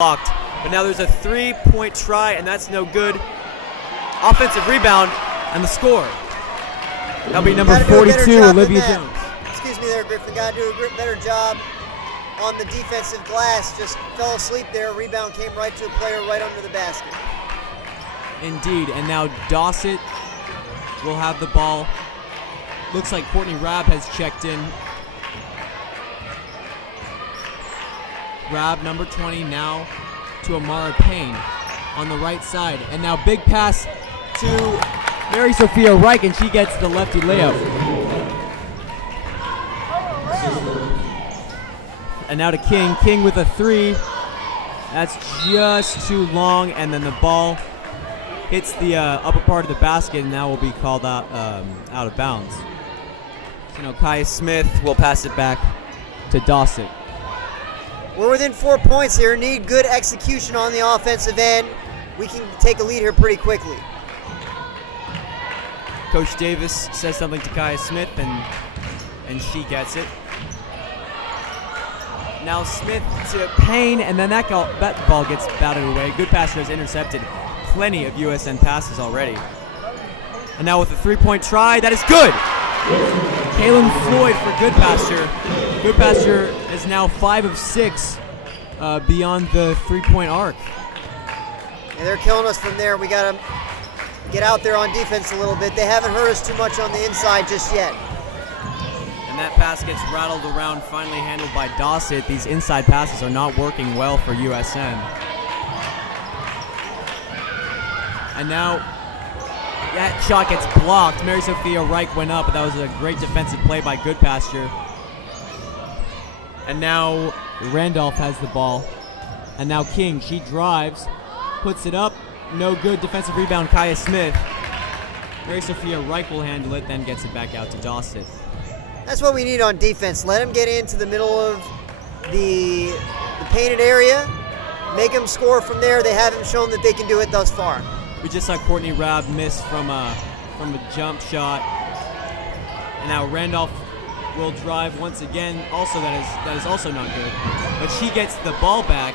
blocked. But now there's a 3-point try, and that's no good. Offensive rebound, and the score. That'll be number 42, Olivia Jones. Excuse me there, Griffin. Got to do a better job on the defensive glass. Just fell asleep there. Rebound came right to a player right under the basket. Indeed, and now Dossett will have the ball. Looks like Courtney Rabb has checked in. Rabb, number 20, now to Amara Payne on the right side. And now big pass to Mary Sophia Reich, and she gets the lefty layup. And now to King. King with a 3. That's just too long, and then the ball hits the upper part of the basket, and now will be called out of bounds. So now Kaya Smith will pass it back to Dossett. We're within 4 points here. Need good execution on the offensive end. We can take a lead here pretty quickly. Coach Davis says something to Kaya Smith, and she gets it. Now Smith to Payne, and then that ball gets batted away. Goodpasture has intercepted plenty of USN passes already. And now with a 3-point try, that is good! Kaylin Floyd for Goodpasture. Goodpasture is now 5 of 6 beyond the 3-point arc. And they're killing us from there. We got to get out there on defense a little bit. They haven't hurt us too much on the inside just yet. And that pass gets rattled around, finally handled by Dossett. These inside passes are not working well for USN. And now that shot gets blocked. Mary Sophia Reich went up, but that was a great defensive play by Goodpasture. And now Randolph has the ball. And now King, she drives, puts it up. No good. Defensive rebound, Kaya Smith. Mary Sophia Reich will handle it, then gets it back out to Dossett. That's what we need on defense. Let them get into the middle of the painted area. Make them score from there. They haven't shown that they can do it thus far. We just saw Courtney Rabb miss from a jump shot. And now Randolph will drive once again. Also, that is also not good. But she gets the ball back.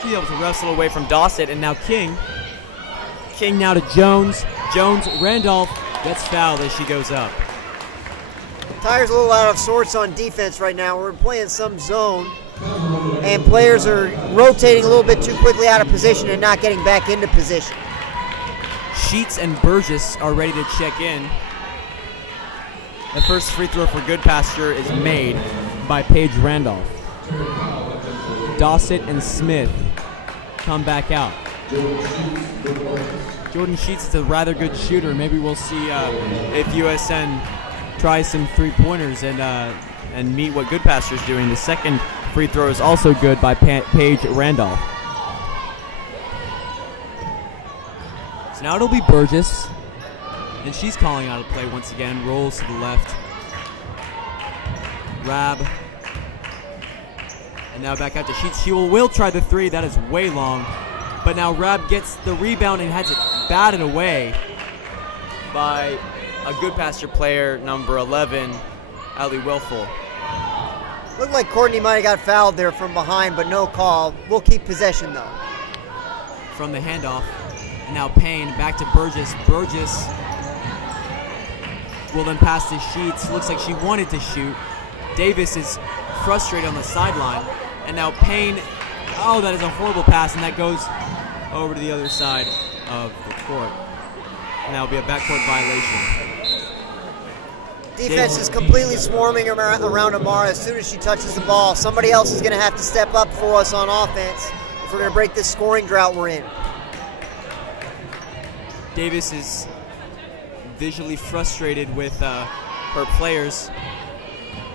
She's able to wrestle away from Dossett, and now King. King now to Jones. Jones, Randolph gets fouled as she goes up. Tire's a little out of sorts on defense right now. We're playing some zone, and players are rotating a little bit too quickly out of position and not getting back into position. Sheets and Burgess are ready to check in. The first free throw for Goodpasture is made by Paige Randolph. Dossett and Smith come back out. Jordan Sheets is a rather good shooter. Maybe we'll see if USN tries some three-pointers and meet what Goodpasture is doing. The second free throw is also good by Paige Randolph. So now it'll be Burgess, and she's calling out a play once again. Rolls to the left. Rabb. And now back out to Sheets. She will try the 3. That is way long. But now Rabb gets the rebound and has it batted away by a Goodpasture player, number 11, Allie Wilful. Looked like Courtney might have got fouled there from behind, but no call. We'll keep possession, though. From the handoff. And now Payne back to Burgess. Burgess will then pass to Sheets. Looks like she wanted to shoot. Davis is frustrated on the sideline. And now Payne, oh, that is a horrible pass, and that goes over to the other side of the court. And that will be a backcourt violation. Defense is completely swarming around Amara as soon as she touches the ball. Somebody else is going to have to step up for us on offense if we're going to break this scoring drought we're in. Davis is visually frustrated with her players.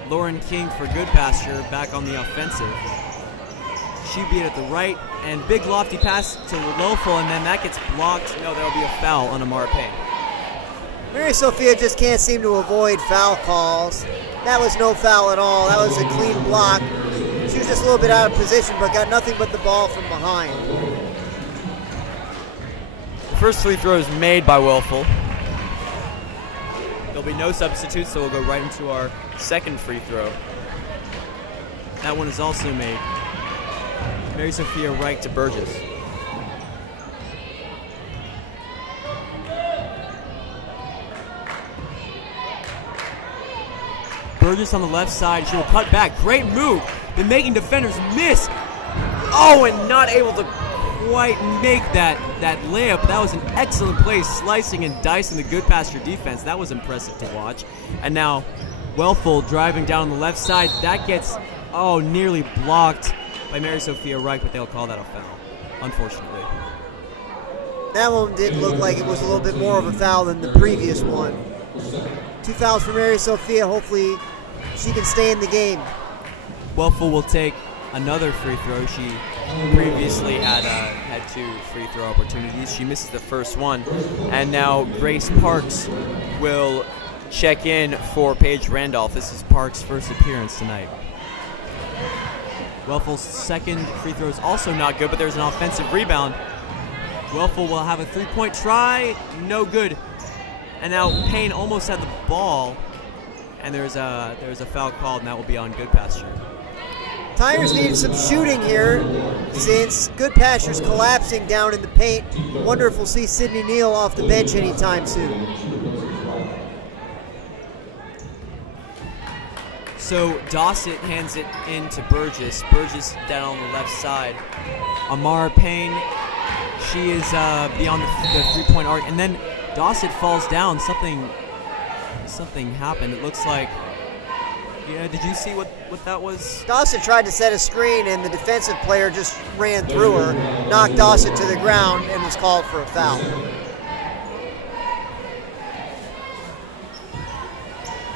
Lauren King for Goodpasture back on the offensive. She beat at the right, and big lofty pass to Lofel, and then that gets blocked. No, there will be a foul on Amara Payne. Mary Sophia just can't seem to avoid foul calls. That was no foul at all. That was a clean block. She was just a little bit out of position, but got nothing but the ball from behind. The first free throw is made by Wilful. There'll be no substitutes, so we'll go right into our second free throw. That one is also made. Mary Sophia Reich to Burgess. Burgess on the left side. She will cut back. Great move. Been making defenders miss. Oh, and not able to quite make that layup. That was an excellent play, slicing and dicing the Goodpasture defense. That was impressive to watch. And now Wellful driving down the left side. That gets, nearly blocked by Mary Sophia Reich, but they'll call that a foul, unfortunately. That one did look like it was a little bit more of a foul than the previous one. 2 fouls for Mary Sophia. Hopefully she can stay in the game. Wellful will take another free throw. She previously had 2 free throw opportunities. She misses the first one. And now Grace Parks will check in for Paige Randolph. This is Parks' first appearance tonight. Wellful's second free throw is also not good, but there's an offensive rebound. Wellful will have a 3-point try. No good. And now Payne almost had the ball. And there's a foul called, and that will be on Goodpasture. Tigers need some shooting here since Goodpasture's collapsing down in the paint. Wonder if we'll see Sydney Neal off the bench anytime soon. So Dossett hands it in to Burgess. Burgess down on the left side. Amara Payne, she is beyond the three-point arc. And then Dossett falls down. Something happened. It looks like, did you see what that was? Dossett tried to set a screen, and the defensive player just ran through her, knocked Dossett to the ground, and was called for a foul.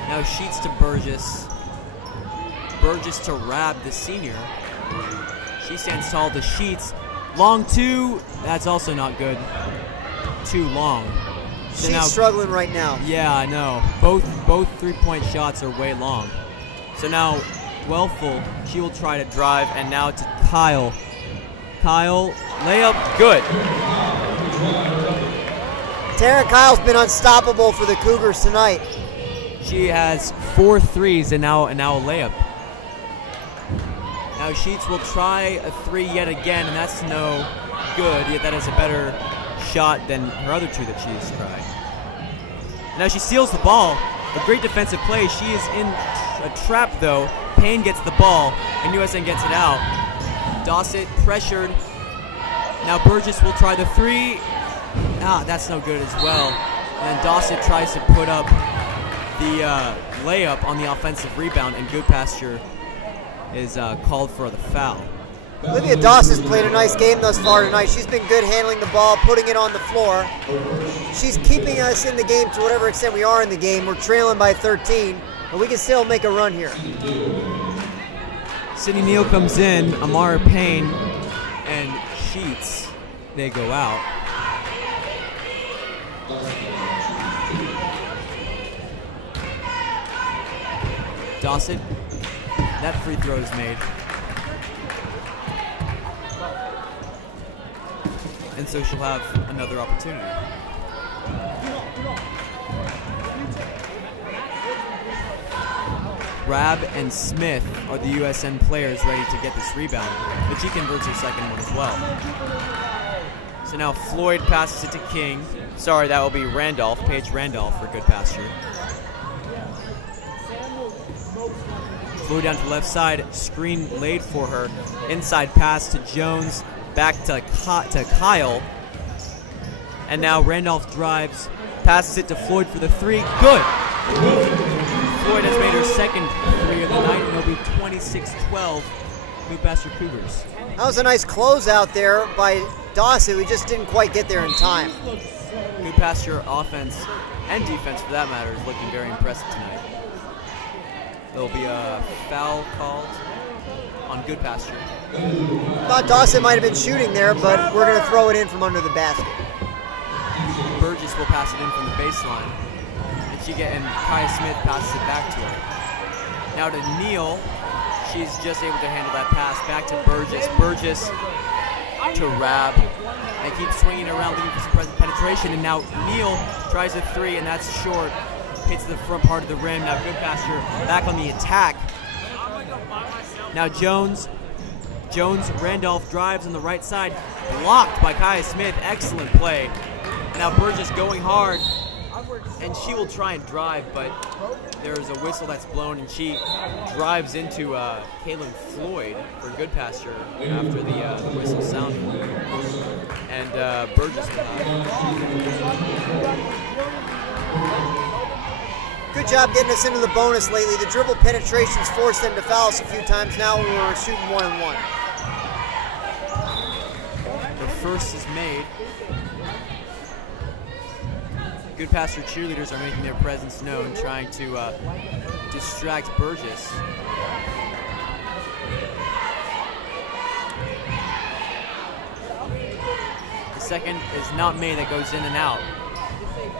Now Sheets to Burgess. Burgess to Rab, the senior. She stands tall to Sheets. Long 2, that's also not good. Too long. So She's now, struggling right now. Yeah, I know. Both three-point shots are way long. So now Wellful, she will try to drive, and now to Kyle. Kyle, layup, good. Tara Kyle's been unstoppable for the Cougars tonight. She has 4 threes and now a layup. Now Sheets will try a 3 yet again, and that's no good. Yet that is a better shot than her other 2 that she's tried. Now she steals the ball. A great defensive play. She is in a trap though. Payne gets the ball, and USN gets it out. Dossett pressured. Now Burgess will try the 3. That's no good as well. And then Dossett tries to put up the layup on the offensive rebound, and Goodpasture is called for the foul. Olivia Dawson's played a nice game thus far tonight. She's been good handling the ball, putting it on the floor. She's keeping us in the game to whatever extent we are in the game. We're trailing by 13, but we can still make a run here. Sydney Neal comes in, Amara Payne, and Sheets. They go out. Dossett, that free throw is made. And so she'll have another opportunity. Rab and Smith are the USN players ready to get this rebound, but she converts her second one as well. So now Floyd passes it to King. Sorry, that will be Randolph, Paige Randolph for Goodpasture. Floyd down to the left side, screen laid for her. Inside pass to Jones, back to Kyle. And now Randolph drives, passes it to Floyd for the 3. Good! Floyd has made her second 3 of the night, and it'll be 26-12 Goodpasture Cougars. That was a nice closeout there by Dawson. We just didn't quite get there in time. Goodpasture offense and defense, for that matter, is looking very impressive tonight. There'll be a foul called on Goodpasture. Thought Dawson might have been shooting there, but we're going to throw it in from under the basket. Burgess will pass it in from the baseline. And Kaya Smith passes it back to her. Now to Neal. She's just able to handle that pass. Back to Burgess. Burgess to Rab. They keep swinging around, looking for some penetration. And now Neal tries a 3, and that's short. Hits the front part of the rim. Now Goodpasture back on the attack. Now Jones Jones, Randolph drives on the right side, blocked by Kaya Smith. Excellent play. Now Burgess going hard, and she will try and drive, but there's a whistle that's blown, and she drives into Kaylin Floyd for Goodpasture after the whistle sounded. And Burgess will have. Good job getting us into the bonus lately. The dribble penetrations forced them to foul us a few times. Now we're shooting 1-1. The first is made. Goodpasture cheerleaders are making their presence known, trying to distract Burgess. The second is not made, that goes in and out.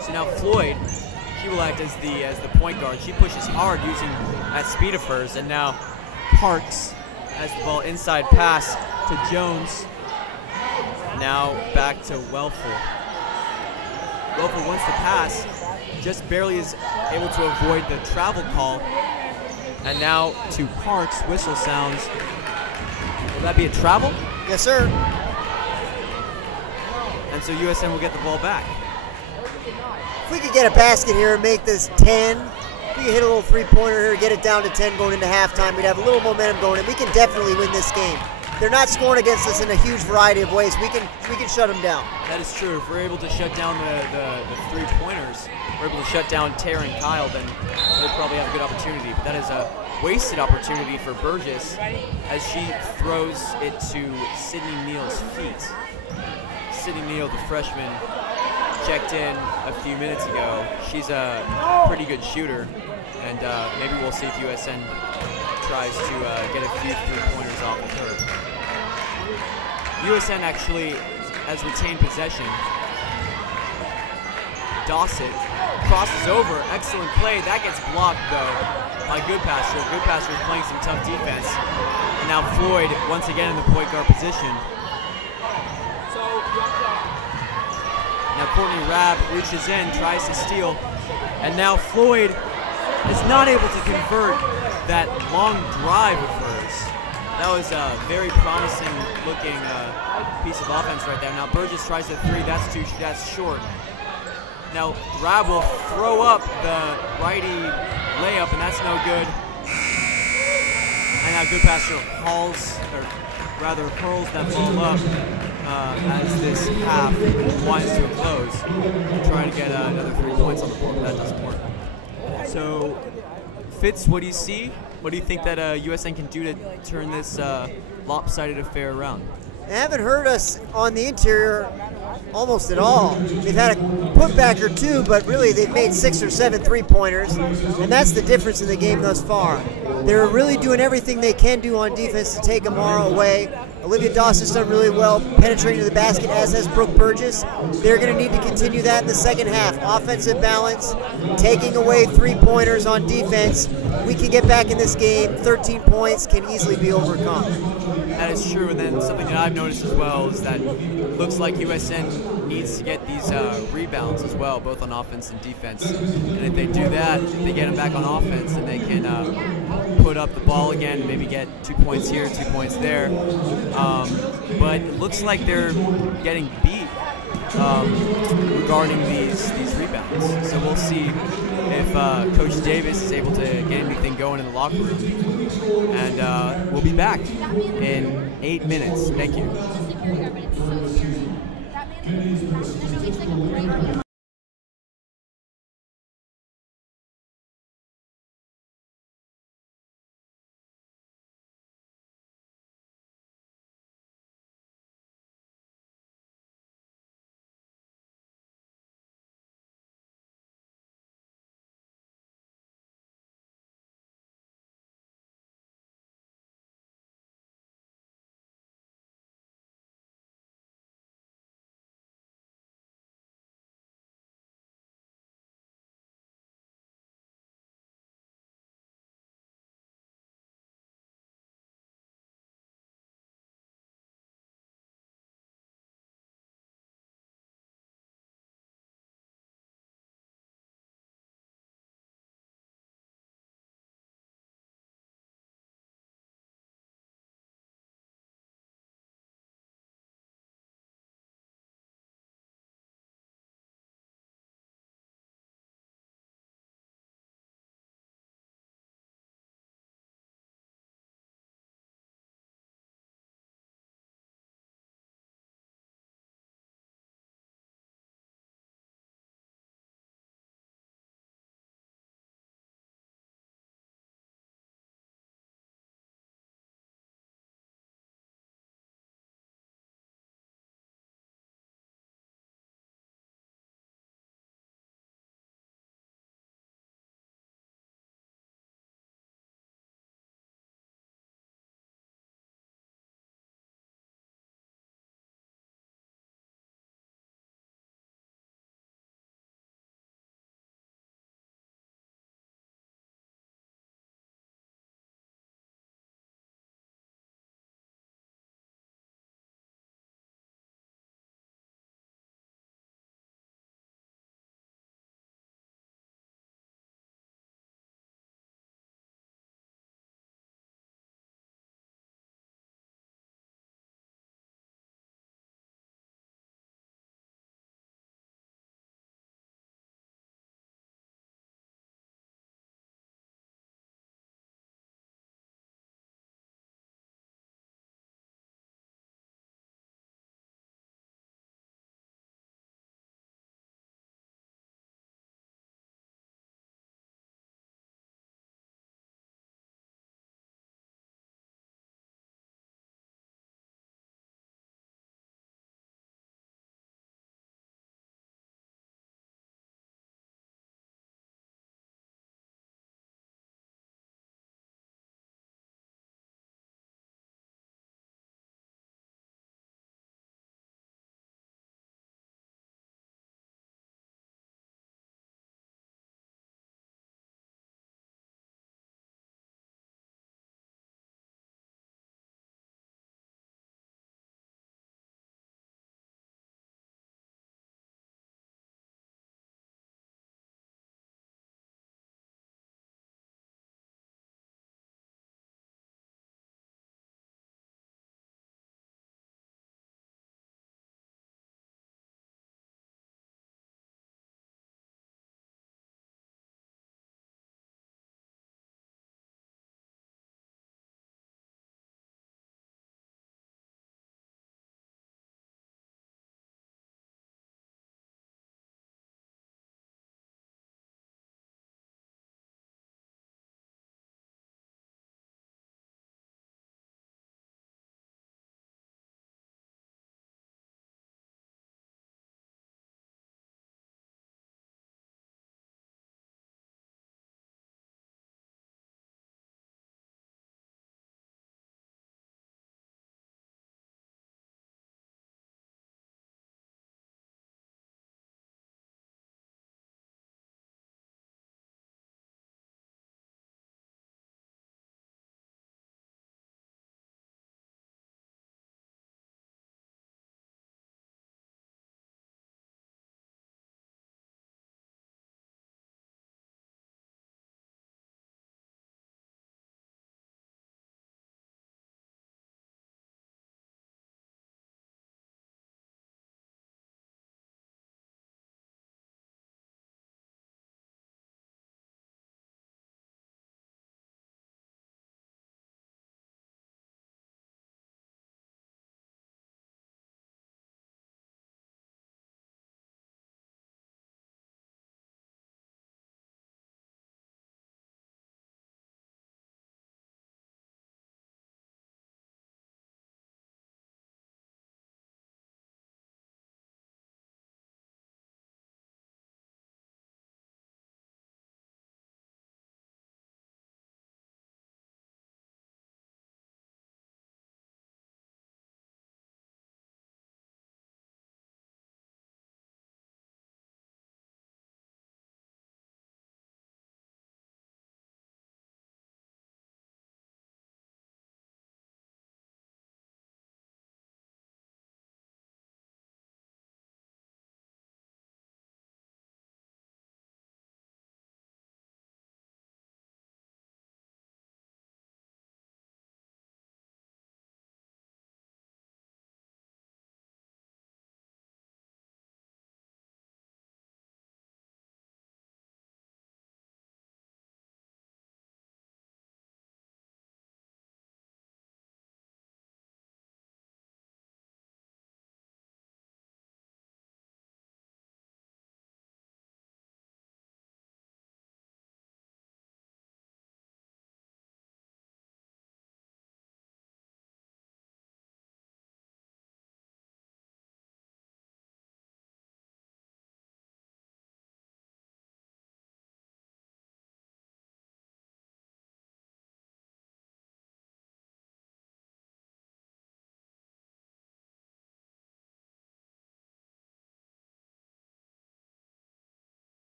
So now Floyd, she will act as the point guard. She pushes hard using that speed of hers, and now Parks has the ball inside pass to Jones. Now back to Welfel. Welfel wants the pass, just barely is able to avoid the travel call. And now to Parks, whistle sounds. Will that be a travel? Yes, sir. And so USN will get the ball back. If we could get a basket here and make this 10, if we could hit a little three-pointer here, get it down to 10 going into halftime, we'd have a little momentum going, and we can definitely win this game. They're not scoring against us in a huge variety of ways. We can shut them down. That is true. If we're able to shut down the three-pointers, we're able to shut down Tara and Kyle, then we'll probably have a good opportunity. But that is a wasted opportunity for Burgess as she throws it to Sydney Neal's feet. Sydney Neal, the freshman, checked in a few minutes ago. She's a pretty good shooter, and maybe we'll see if USN tries to get a few three-pointers off of her. USN actually has retained possession. Dawson crosses over, excellent play. That gets blocked though by Goodpasture. Goodpasture is playing some tough defense. And now Floyd once again in the point guard position. Now Courtney Rabb reaches in, tries to steal, and now Floyd is not able to convert that long drive of hers. That was a very promising looking piece of offense right there. Now Burgess tries the three, that's short. Now Rabb will throw up the righty layup, and that's no good. And now Goodpasture hurls that ball up as this half winds to a close. Trying to get another 3 points on the board, but that doesn't work. So, Fitz, what do you see? What do you think that USN can do to turn this lopsided affair around? They haven't hurt us on the interior almost at all. They've had a putback or two, but really they've made 6 or 7 three-pointers, and that's the difference in the game thus far. They're really doing everything they can do on defense to take Amara away. Olivia Dawson's done really well penetrating to the basket, as has Brooke Burgess. They're going to need to continue that in the second half. Offensive balance, taking away three-pointers on defense. We can get back in this game. 13 points can easily be overcome. That is true, and then something that I've noticed as well is that it looks like USN needs to get these rebounds as well, both on offense and defense. And if they do that, if they get them back on offense, then they can put up the ball again, and maybe get 2 points here, 2 points there. But it looks like they're getting beat regarding these rebounds. So we'll see if Coach Davis is able to get anything going in the locker room. And we'll be back in 8 minutes. Thank you.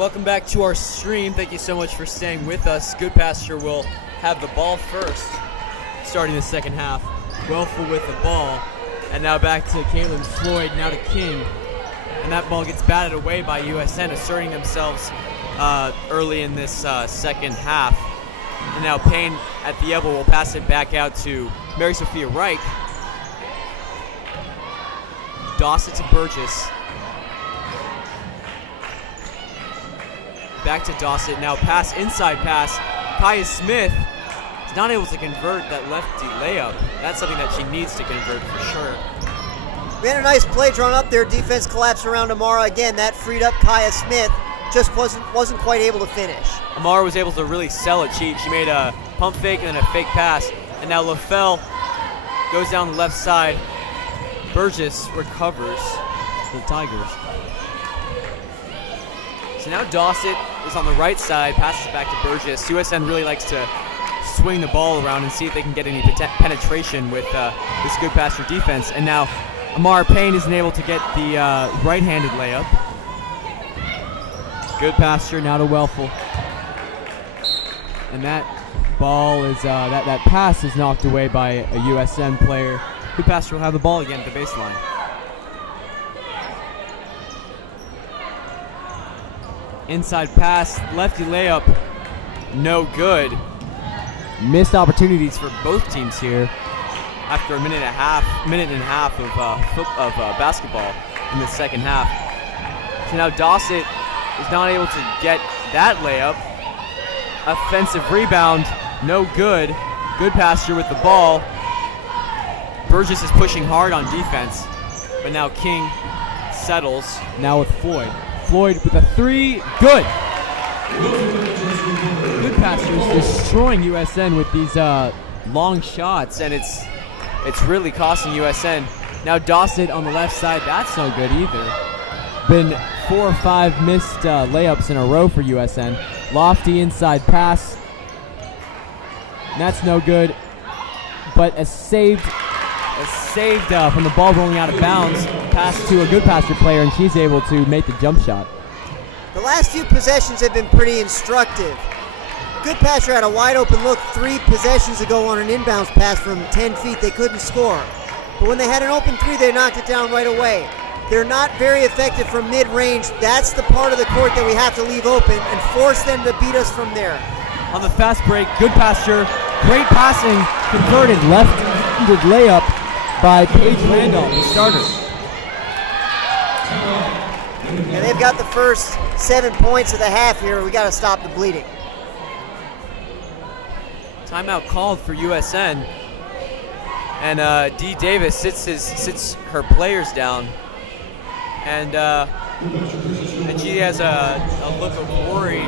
Welcome back to our stream. Thank you so much for staying with us. Goodpasture will have the ball first, starting the second half. Wellful with the ball. And now back to Caitlin Floyd, now to King. And that ball gets batted away by USN, asserting themselves early in this second half. And now Payne at the elbow will pass it back out to Mary Sophia Reich. Dossett to Burgess. Back to Dossett. Now pass, inside pass. Kaya Smith is not able to convert that lefty layup. That's something that she needs to convert for sure. We had a nice play drawn up there. Defense collapsed around Amara. Again, that freed up Kaya Smith. Just wasn't quite able to finish. Amara was able to really sell it. She made a pump fake and then a fake pass. And now LaFell goes down the left side. Burgess recovers the Tigers. So now Dossett is on the right side, passes back to Burgess. USN really likes to swing the ball around and see if they can get any penetration with this Goodpasture defense. And now Amara Payne isn't able to get the right-handed layup. Goodpasture now to Wellful. And that ball is, that pass is knocked away by a USN player. Goodpasture will have the ball again at the baseline. Inside pass, lefty layup, no good. Missed opportunities for both teams here after a minute and a half of basketball in the second half. So now Dossett is not able to get that layup. Offensive rebound, no good. Goodpasture with the ball. Burgess is pushing hard on defense, but now King settles. Now with Floyd. Floyd with a three, good. Goodpasture is destroying USN with these long shots, and it's really costing USN. Now Dossett on the left side, that's no good either. Been 4 or 5 missed layups in a row for USN. Lofty inside pass, that's no good. But a saved from the ball rolling out of bounds. Pass to a Goodpasture player, and she's able to make the jump shot. The last few possessions have been pretty instructive. Goodpasture had a wide open look 3 possessions ago on an inbounds pass from 10 feet. They couldn't score. But when they had an open 3, they knocked it down right away. They're not very effective from mid-range. That's the part of the court that we have to leave open and force them to beat us from there. On the fast break, Goodpasture, great passing, converted left-handed layup by Paige Randolph, the starter. And they've got the first 7 points of the half here. We got to stop the bleeding. Timeout called for USN, and Dee Davis sits her players down, and she has a look of worry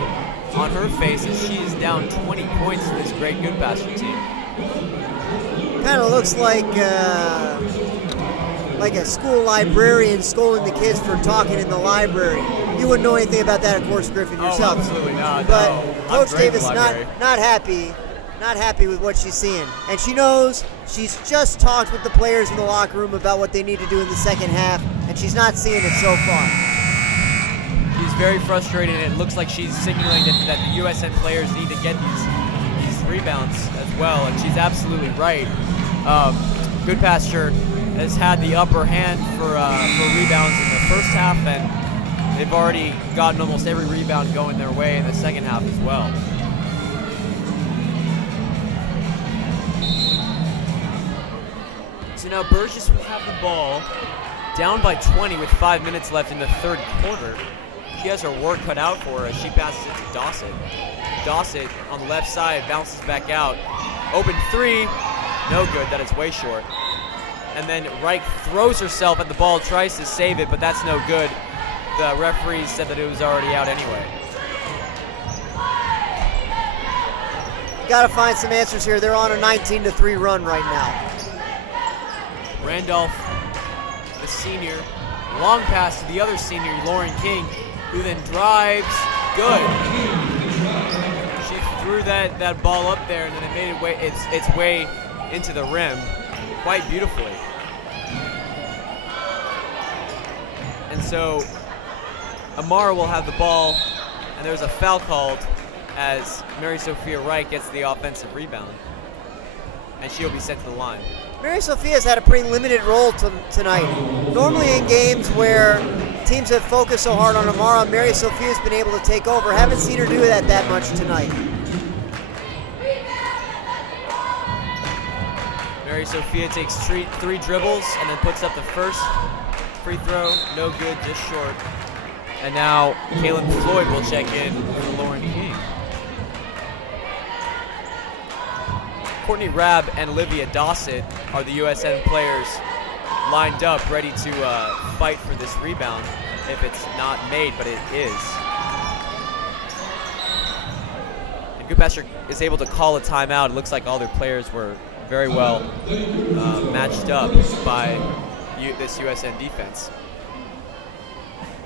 on her face as she is down 20 points to this great Goodpasture team. Kind of looks like a school librarian scolding the kids for talking in the library. You wouldn't know anything about that, of course, Griffin, yourself. Oh, absolutely not. But no. Coach Davis not happy with what she's seeing, and she knows she's just talked with the players in the locker room about what they need to do in the second half, and she's not seeing it so far. She's very frustrated, and it looks like she's signaling that the USN players need to get these rebounds as well, and she's absolutely right. Goodpasture has had the upper hand for rebounds in the first half, and they've already gotten almost every rebound going their way in the second half as well. So now Burgess will have the ball, down by 20 with 5 minutes left in the third quarter. She has her work cut out for her as she passes it to Dossett. Dossett on the left side bounces back out. Open 3, no good, that is way short. And then Reich throws herself at the ball, tries to save it, but that's no good. The referees said that it was already out anyway. Got to find some answers here. They're on a 19-3 run right now. Randolph, the senior, long pass to the other senior, Lauren King, who then drives. Good. She threw that ball up there, and then it made its way into the rim quite beautifully. And so Amara will have the ball And there was a foul called as Mary Sophia Wright gets the offensive rebound. And she'll be sent to the line. Mary Sophia's had a pretty limited role tonight. Normally in games where teams have focused so hard on Amara, Mary Sophia's been able to take over. Haven't seen her do that much tonight. Mary Sophia takes three dribbles and then puts up the first free throw. No good, just short. And now Kaylin Floyd will check in for Lauren King. Courtney Rabb and Olivia Dossett are the USN players lined up, ready to fight for this rebound if it's not made, but it is. And Goodpasture is able to call a timeout. It looks like all their players were very well matched up by this USN defense.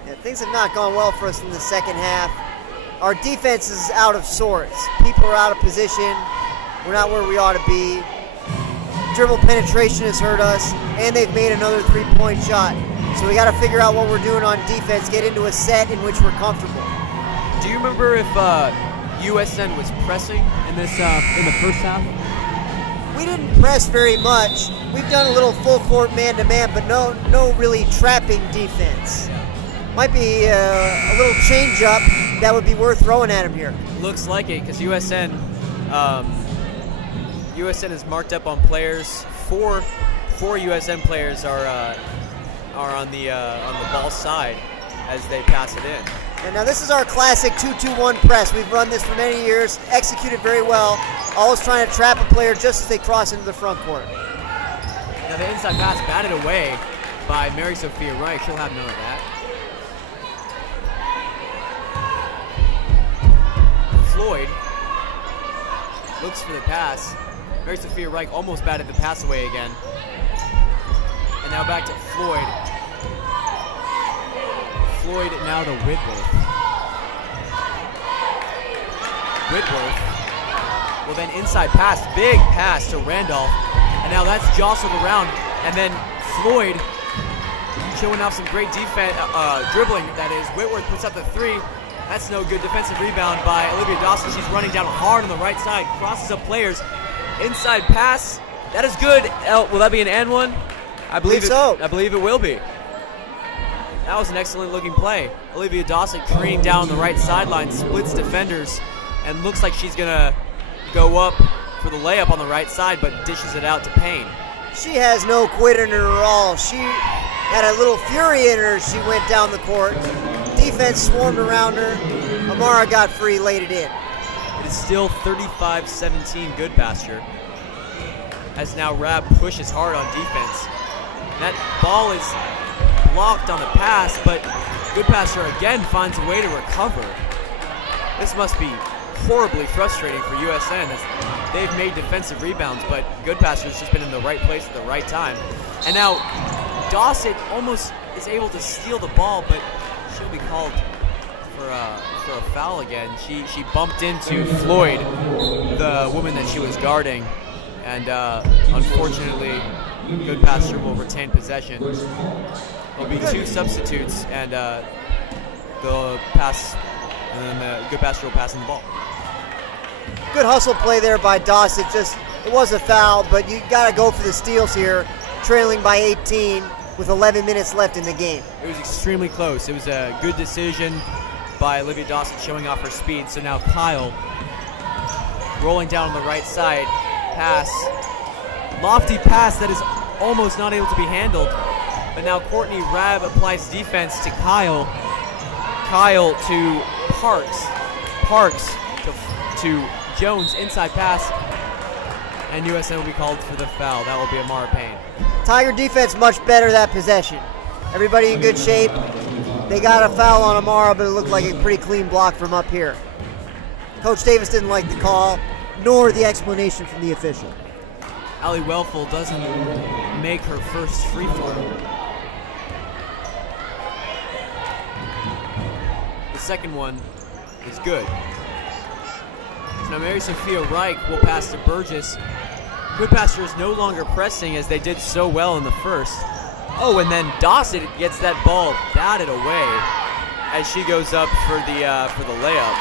Yeah, things have not gone well for us in the second half. Our defense is out of sorts. People are out of position. We're not where we ought to be. Dribble penetration has hurt us, and they've made another three-point shot. So we got to figure out what we're doing on defense, get into a set in which we're comfortable. Do you remember if USN was pressing in this in the first half? We didn't press very much. We've done a little full-court man-to-man, but no really trapping defense. Might be a little change-up that would be worth throwing at him here. Looks like it, because USN is marked up on players. Four USN players are on the ball side as they pass it in. And now this is our classic 2-2-1 press. We've run this for many years, executed very well, always trying to trap a player just as they cross into the front court. Now the inside pass batted away by Mary Sophia Wright. She'll have none of that. Floyd looks for the pass. Mary Sophia Wright almost batted the pass away again. And now back to Floyd. Floyd now to Whitworth. Whitworth will then inside pass, big pass to Randolph. And now that's jostled around. And then Floyd showing off some great defense, dribbling, that is. Whitworth puts up the three. That's no good. Defensive rebound by Olivia Dawson. She's running down hard on the right side, crosses up players. Inside pass. That is good. Will that be an and one? I believe so. I believe it will be. That was an excellent looking play. Olivia Dawson careening down the right sideline, splits defenders, and looks like she's going to go up for the layup on the right side, but dishes it out to Payne. She has no quit in her at all. She had a little fury in her as she went down the court. Defense swarmed around her. Amara got free, laid it in. It is still 35-17 Goodpasture, as now Rabb pushes hard on defense. And that ball is blocked on the pass, but Goodpasture again finds a way to recover. This must be horribly frustrating for USN, as they've made defensive rebounds, but Goodpasture's just been in the right place at the right time. And now Dossett almost is able to steal the ball, but she'll be called for a foul again. She bumped into Floyd, the woman that she was guarding, and unfortunately Goodpasture will retain possession. There'll be two substitutes, and they'll pass, and then Goodpasture will pass in the ball. Good hustle play there by Dossett. It was a foul, but you got to go for the steals here, trailing by 18 with 11 minutes left in the game. It was extremely close. It was a good decision by Olivia Dossett, showing off her speed. So now Kyle rolling down on the right side, pass, lofty pass that is almost not able to be handled. But now Courtney Rabb applies defense to Kyle. Kyle to Parks. Parks to Jones, inside pass. And USN will be called for the foul. That will be Amara Payne. Tiger defense much better that possession. Everybody in good shape. They got a foul on Amara, but it looked like a pretty clean block from up here. Coach Davis didn't like the call, nor the explanation from the official. Allie Wellful doesn't make her first free throw. The second one is good. So now Mary Sophia Reich will pass to Burgess. Goodpasture is no longer pressing as they did so well in the first. Oh, and then Dossett gets that ball batted away. as she goes up for the layup.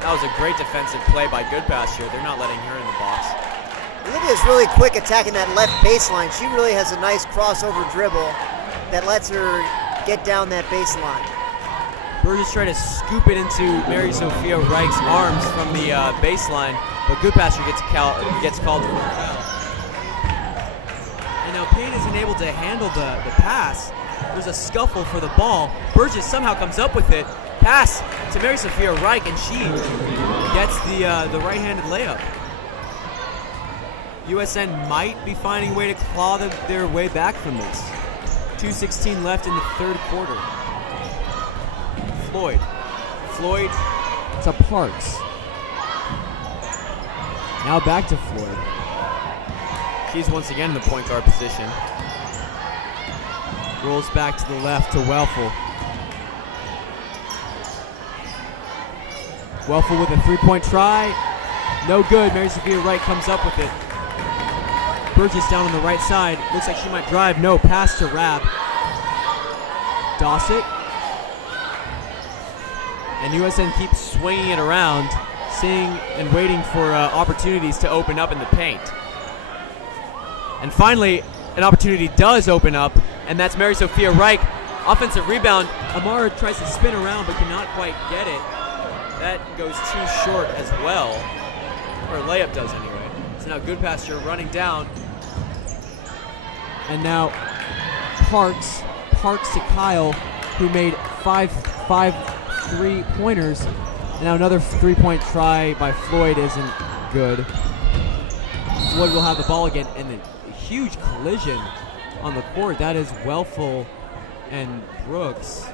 That was a great defensive play by Goodpasture. They're not letting her in the box. Olivia's really quick attacking that left baseline. She really has a nice crossover dribble that lets her get down that baseline. Burgess tried to scoop it into Mary Sophia Reich's arms from the baseline, but Goodpasture gets called for a foul. And now Payne isn't able to handle the pass. There's a scuffle for the ball. Burgess somehow comes up with it. Pass to Mary Sophia Reich, and she gets the right-handed layup. USN might be finding a way to claw their way back from this. 2:16 left in the third quarter. Floyd to Parks. Now back to Floyd. She's once again in the point guard position. Rolls back to the left to Welfel. Welfel with a three-point try. No good. Mary Sophia Wright comes up with it. Burgess down on the right side. Looks like she might drive. No. Pass to Rabb. Dossett. And USN keeps swinging it around, seeing and waiting for opportunities to open up in the paint. And finally, an opportunity does open up, and that's Mary Sophia Reich. Offensive rebound. Amara tries to spin around but cannot quite get it. That goes too short as well. Or layup does anyway. So now Goodpasture running down. And now Parks to Kyle, who made five three-pointers. And now another three-point try by Floyd isn't good. Floyd will have the ball again, and a huge collision on the court. That is Welfel and Brooks.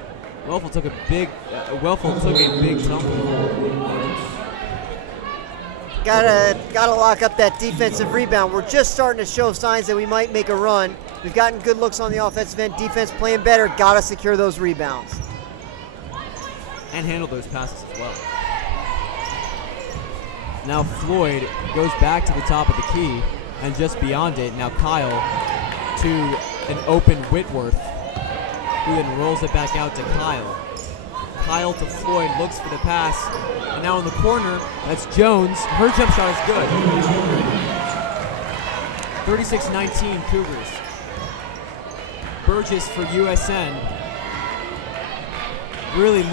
Welfel took a big tumble. Gotta lock up that defensive rebound. We're just starting to show signs that we might make a run. We've gotten good looks on the offensive end. Defense playing better. Gotta secure those rebounds. And handle those passes as well. Now Floyd goes back to the top of the key and just beyond it. Now Kyle to an open Whitworth, who then rolls it back out to Kyle. Kyle to Floyd, looks for the pass, and now in the corner, that's Jones. Her jump shot is good. 36-19 Cougars. Burgess for USN. Really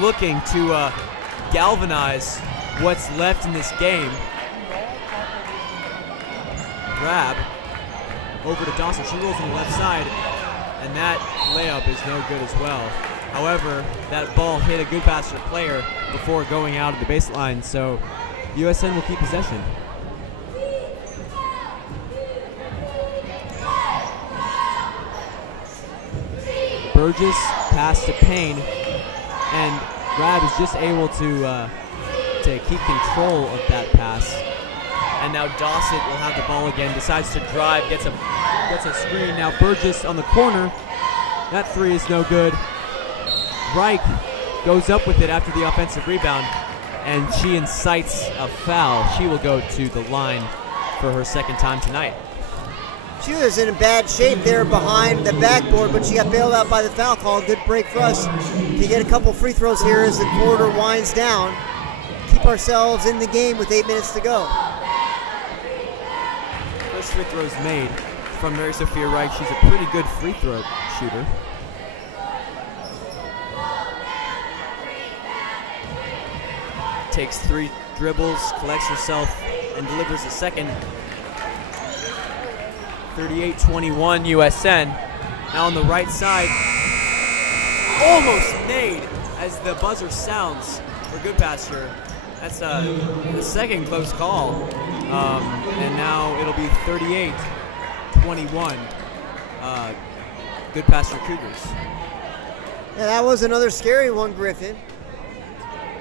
looking to galvanize what's left in this game. Grab over to Dawson. She rolls on the left side, and that layup is no good as well. However, that ball hit a Goodpasture player before going out of the baseline, so USN will keep possession. Burgess pass to Payne, and Grab is just able to keep control of that pass. And now Dossett will have the ball again, decides to drive, gets a screen. Now Burgess on the corner. That three is no good. Reich goes up with it after the offensive rebound, and she incites a foul. She will go to the line for her second time tonight. She was in bad shape there behind the backboard, but she got bailed out by the foul call. Good break for us to get a couple free throws here as the quarter winds down. Keep ourselves in the game with 8 minutes to go. First free throws made from Mary Sophia Reich. She's a pretty good free throw shooter. Takes 3 dribbles, collects herself, and delivers a second. 38-21 USN. Now on the right side, almost made as the buzzer sounds for Goodpasture. That's the second close call. And now it'll be 38-21 Goodpasture Cougars. Yeah, that was another scary one, Griffin.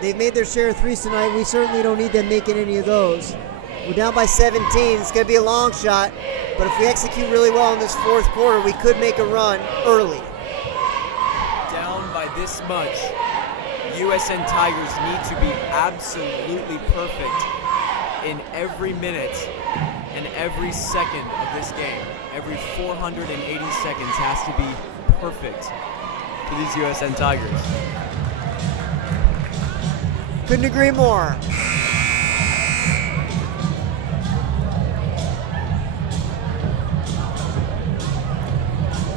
They've made their share of threes tonight. We certainly don't need them making any of those. We're down by 17. It's going to be a long shot. But if we execute really well in this fourth quarter, we could make a run early. Down by this much, USN Tigers need to be absolutely perfect in every minute and every second of this game. Every 480 seconds has to be perfect for these USN Tigers. Couldn't agree more.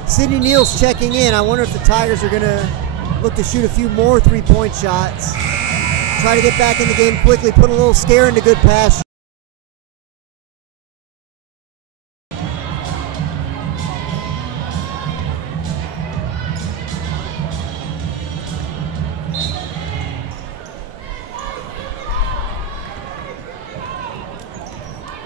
Sydney Neal's checking in. I wonder if the Tigers are going to look to shoot a few more three-point shots. Try to get back in the game quickly, put a little scare into Goodpasture.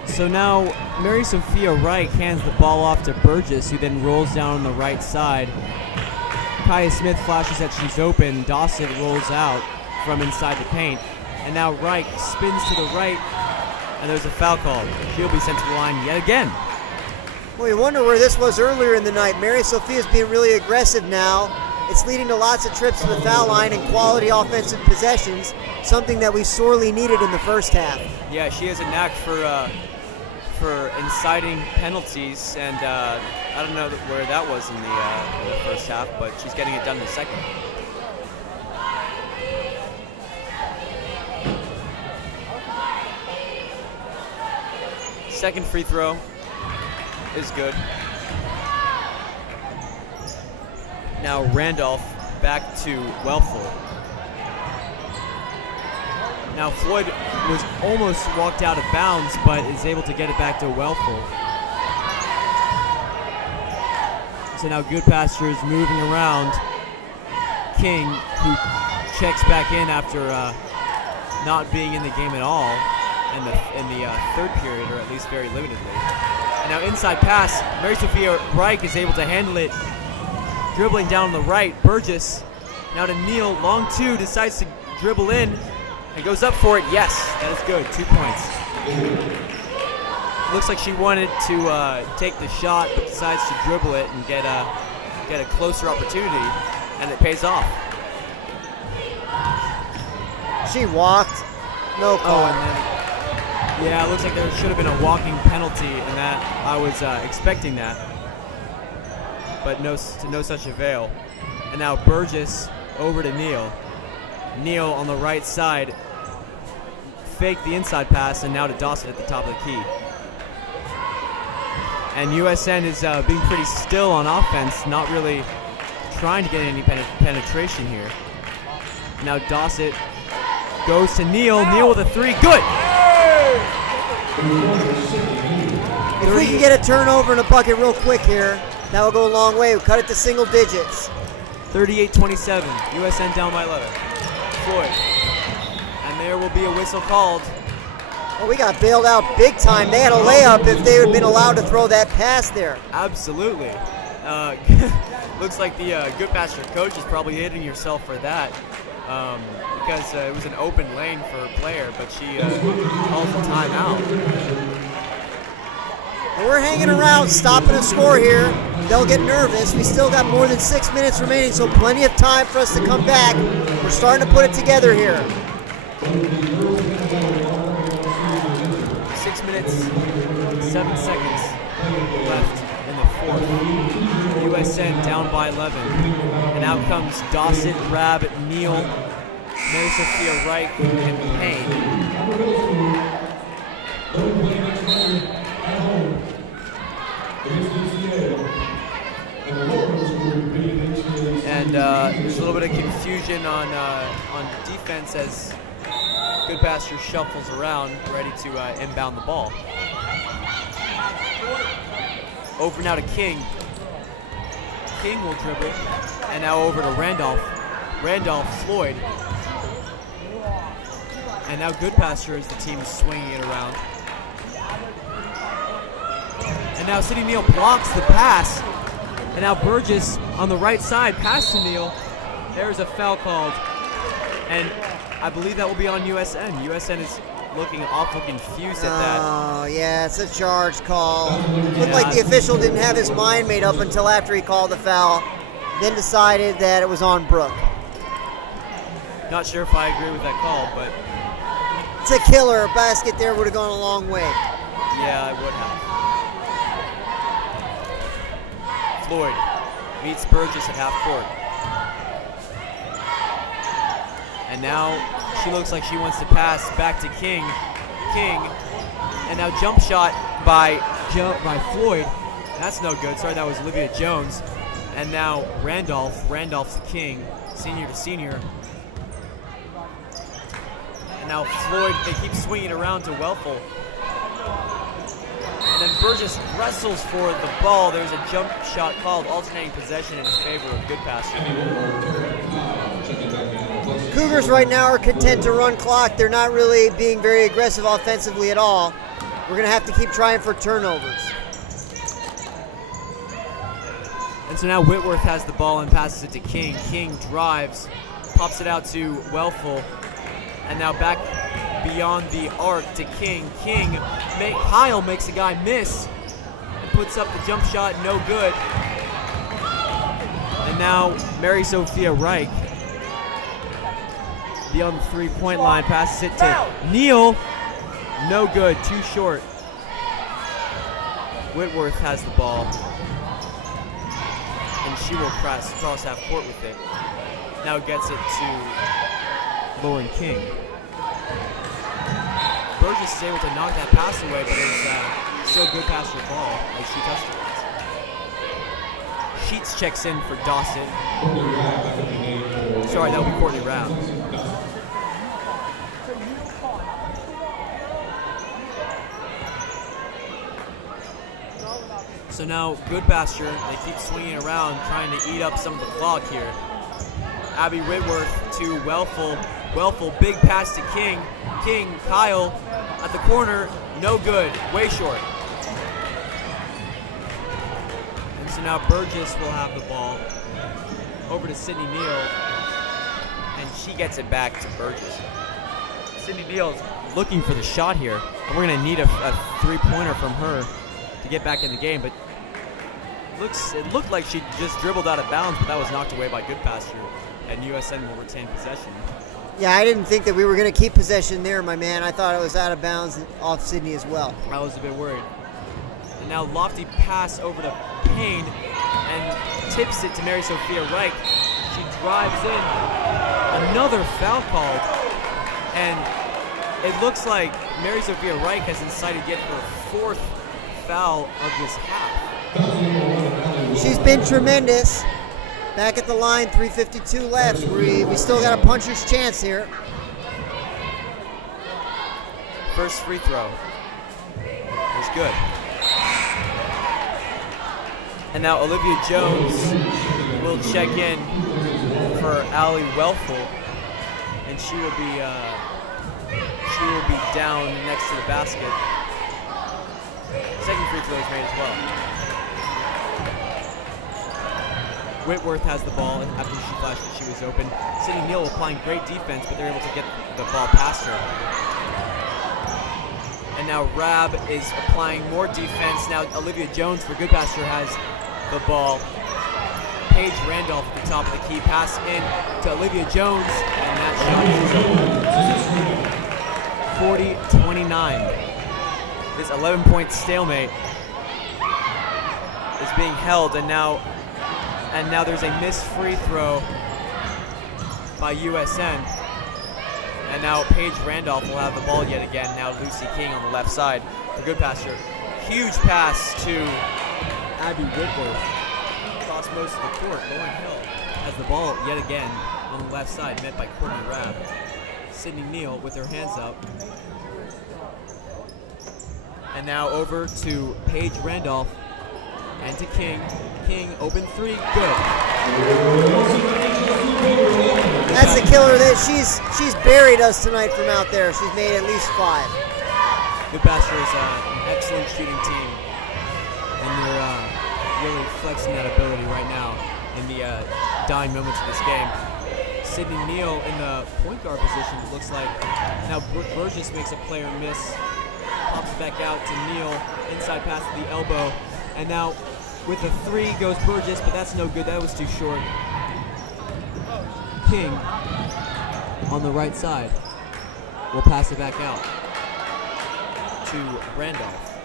So now Mary Sophia Reich hands the ball off to Burgess, who then rolls down on the right side. Kaya Smith flashes that she's open. Dawson rolls out from inside the paint. And now Reich spins to the right, and there's a foul call. She'll be sent to the line yet again. Well, you wonder where this was earlier in the night. Mary Sophia's being really aggressive now. It's leading to lots of trips to the foul line and quality offensive possessions, something that we sorely needed in the first half. Yeah, she has a knack for inciting penalties, and I don't know where that was in the first half, but she's getting it done in the second. Second free throw is good. Now Randolph back to Wellful. Now Floyd was almost walked out of bounds, but is able to get it back to Wellful. So now Goodpasture is moving around. King, who checks back in after not being in the game at all in the third period, or at least very limitedly. And now inside pass, Mary Sophia Reich is able to handle it. Dribbling down on the right, Burgess now to Neal, long two, decides to dribble in. And goes up for it. Yes, that is good. 2 points. Looks like she wanted to take the shot, but decides to dribble it and get a closer opportunity, and it pays off. She walked. No call. Oh, and then, yeah, it looks like there should have been a walking penalty, and that I was expecting that, but no such avail. And now Burgess over to Neal. Neal on the right side, faked the inside pass, and now to Dawson at the top of the key. And USN is being pretty still on offense, not really trying to get any penetration here. Now Dawson goes to Neal. Neal with a three. Good! If we can get a turnover and a bucket real quick here, that will go a long way. We'll cut it to single digits. 38-27. USN down by 11. Floyd. And there will be a whistle called. Well, we got bailed out big time. They had a layup if they had been allowed to throw that pass there. Absolutely. Looks like the Goodpasture coach is probably hitting herself for that, because it was an open lane for a player, but she calls a timeout. And we're hanging around, stopping a score here. They'll get nervous. We still got more than 6 minutes remaining, so plenty of time for us to come back. We're starting to put it together here. 6 minutes, 7 seconds left in the fourth. USN down by 11. And out comes Dawson, Rabb, Neal, Mary Sophia Reich, and Payne. And there's a little bit of confusion on defense as Goodpasture shuffles around, ready to inbound the ball. Over now to King. King will dribble, and now over to Randolph. Randolph, Floyd. And now Goodpasture is the team swinging it around. And now Sydney Neal blocks the pass. And now Burgess on the right side, pass to Neal. There's a foul called. And I believe that will be on USN. USN is looking awful confused at that. Oh, yeah, it's a charge call. Looked like the official didn't have his mind made up until after he called the foul, then decided that it was on Brooke. Not sure if I agree with that call, but it's a killer. A basket there would have gone a long way. Yeah, I would have. Floyd meets Burgess at half court. And now she looks like she wants to pass back to King. And now jump shot by Floyd. That's no good. Sorry, that was Olivia Jones. And now Randolph's the King, senior to senior. And now Floyd, they keep swinging around to Welfel. And then Burgess wrestles for the ball. There's a jump shot called, alternating possession in favor of Goodpasture. Cougars right now are content to run clock. They're not really being very aggressive offensively at all. We're going to have to keep trying for turnovers. And so now Whitworth has the ball and passes it to King. King drives, pops it out to Welfel, and now back beyond the arc to King. Kyle makes a guy miss and puts up the jump shot, no good. And now Mary Sophia Reich beyond the three-point line, passes it to Neal, no good, too short. Whitworth has the ball, and she will cross half court with it. Now gets it to Lauren King. Burgess is able to knock that pass away, but it's still Goodpasture ball as she touched it. Sheets checks in for Dawson. Sorry, that will be Courtney Rabb. So now Goodpasture, they keep swinging around, trying to eat up some of the clock here. Abby Whitworth to Welfel. Welfel, big pass to King. Kyle at the corner, no good, way short. And so now Burgess will have the ball over to Sydney Neal, and she gets it back to Burgess. Sydney Neal's looking for the shot here, and we're gonna need a three-pointer from her to get back in the game, but it looked like she just dribbled out of bounds, but that was knocked away by Goodpasture, and USN will retain possession. Yeah, I didn't think that we were going to keep possession there, my man. I thought it was out of bounds off Sydney as well. I was a bit worried. And now lofty pass over to Payne and tips it to Mary Sophia Reich. She drives in. Another foul called, and it looks like Mary Sophia Reich has incited yet her fourth foul of this half. She's been tremendous. Back at the line, 3:52 left. We still got a puncher's chance here. First free throw is good. And now Olivia Jones will check in for Allie Welfel, and she will be down next to the basket. Second free throw is made as well. Whitworth has the ball, and after she flashed that she was open. Sydney Neal applying great defense, but they're able to get the ball past her. And now Rabb is applying more defense. Now Olivia Jones for Goodpasture has the ball. Paige Randolph at the top of the key. Pass in to Olivia Jones, and that shot is 40-29. This 11-point stalemate is being held, and now there's a missed free throw by USN. And now Paige Randolph will have the ball yet again. Now Lucy King on the left side for Goodpasture. Huge pass to Abby Whitworth. Across most of the court. Lauren Hill has the ball yet again on the left side, met by Courtney Rabb. Sydney Neal with her hands up. And now over to Paige Randolph and to King. King, open three, good. That's a killer. She's buried us tonight from out there. She's made at least 5. Goodpasture is an excellent shooting team, and they're really flexing that ability right now in the dying moments of this game. Sydney Neal in the point guard position, it looks like. Now Burgess makes a player miss, pops back out to Neal, inside pass to the elbow, and now with a 3 goes Burgess, but that's no good. That was too short. King on the right side will pass it back out to Randolph.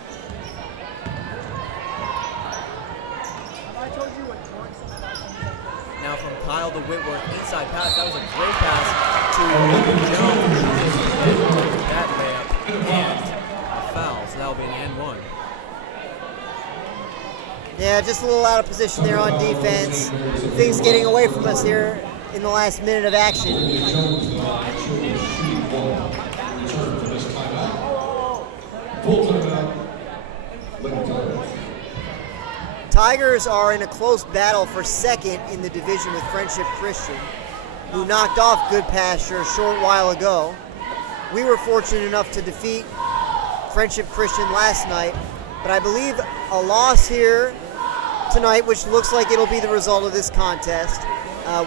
Now from Kyle to Whitworth, inside pass. That was a great pass to Jones. She just hit that layup and a foul, so that will be an and one. Yeah, just a little out of position there on defense. Things getting away from us here in the last minute of action. Tigers are in a close battle for second in the division with Friendship Christian, who knocked off Goodpasture a short while ago. We were fortunate enough to defeat Friendship Christian last night, but I believe a loss here tonight, which looks like it'll be the result of this contest,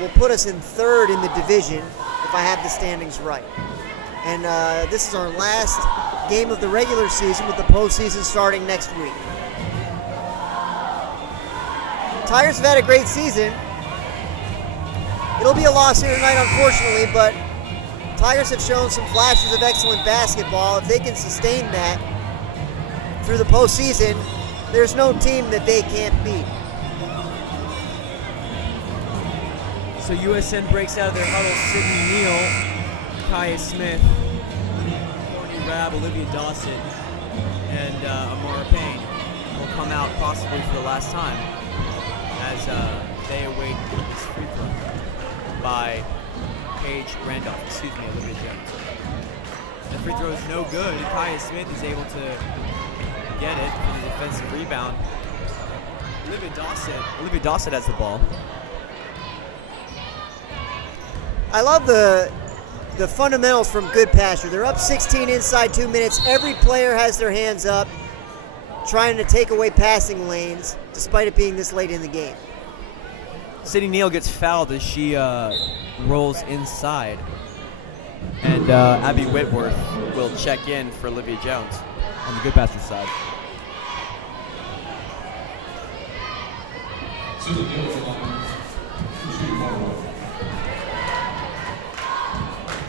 will put us in third in the division if I have the standings right. And this is our last game of the regular season, with the postseason starting next week. Tigers have had a great season. It'll be a loss here tonight, unfortunately, but Tigers have shown some flashes of excellent basketball. If they can sustain that through the postseason, there's no team that they can't beat. So USN breaks out of their huddle. Sydney Neal, Kaya Smith, Courtney Rabb, Olivia Dawson, and Amara Payne will come out possibly for the last time as they await this free throw by Paige Randolph, Olivia Jones. The free throw is no good. Kaya Smith is able to get it for the defensive rebound. Olivia Dawson has the ball. I love the fundamentals from Goodpasture. They're up 16 inside 2 minutes. Every player has their hands up, trying to take away passing lanes, despite it being this late in the game. Sydney Neal gets fouled as she rolls inside. And Abby Whitworth will check in for Olivia Jones on the Goodpasture side.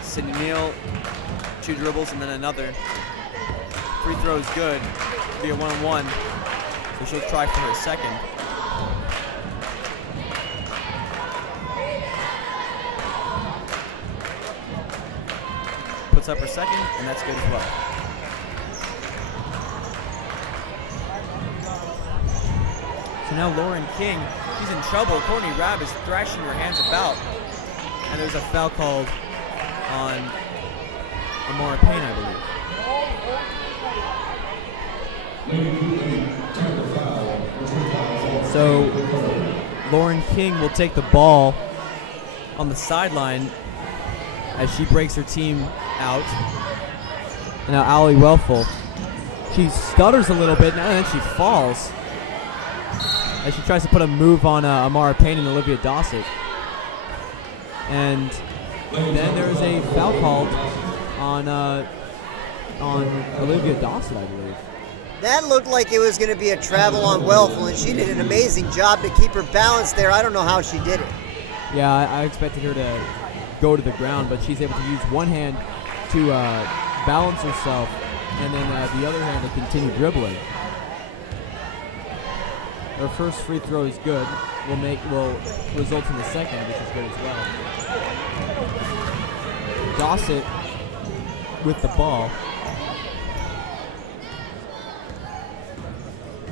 Sydney Neal, 2 dribbles and then another. Free throw is good. It'll be a one-on-one, so she'll try for her second. Puts up her second, and that's good as well. So now Lauren King, she's in trouble. Courtney Rabb is thrashing her hands about, and there's a foul called on Amara Payne, I believe. So Lauren King will take the ball on the sideline as she breaks her team out. And now Allie Welfel, she stutters a little bit, and then she falls as she tries to put a move on Amara Payne and Olivia Dossett. And then there's a foul called on Olivia Dawson, I believe. That looked like it was going to be a travel on Welfel, and she did an amazing job to keep her balance there. I don't know how she did it. Yeah, I expected her to go to the ground, but she's able to use one hand to balance herself, and then the other hand to continue dribbling. Her first free throw is good. Will result in the second, which is good as well. Dossett with the ball.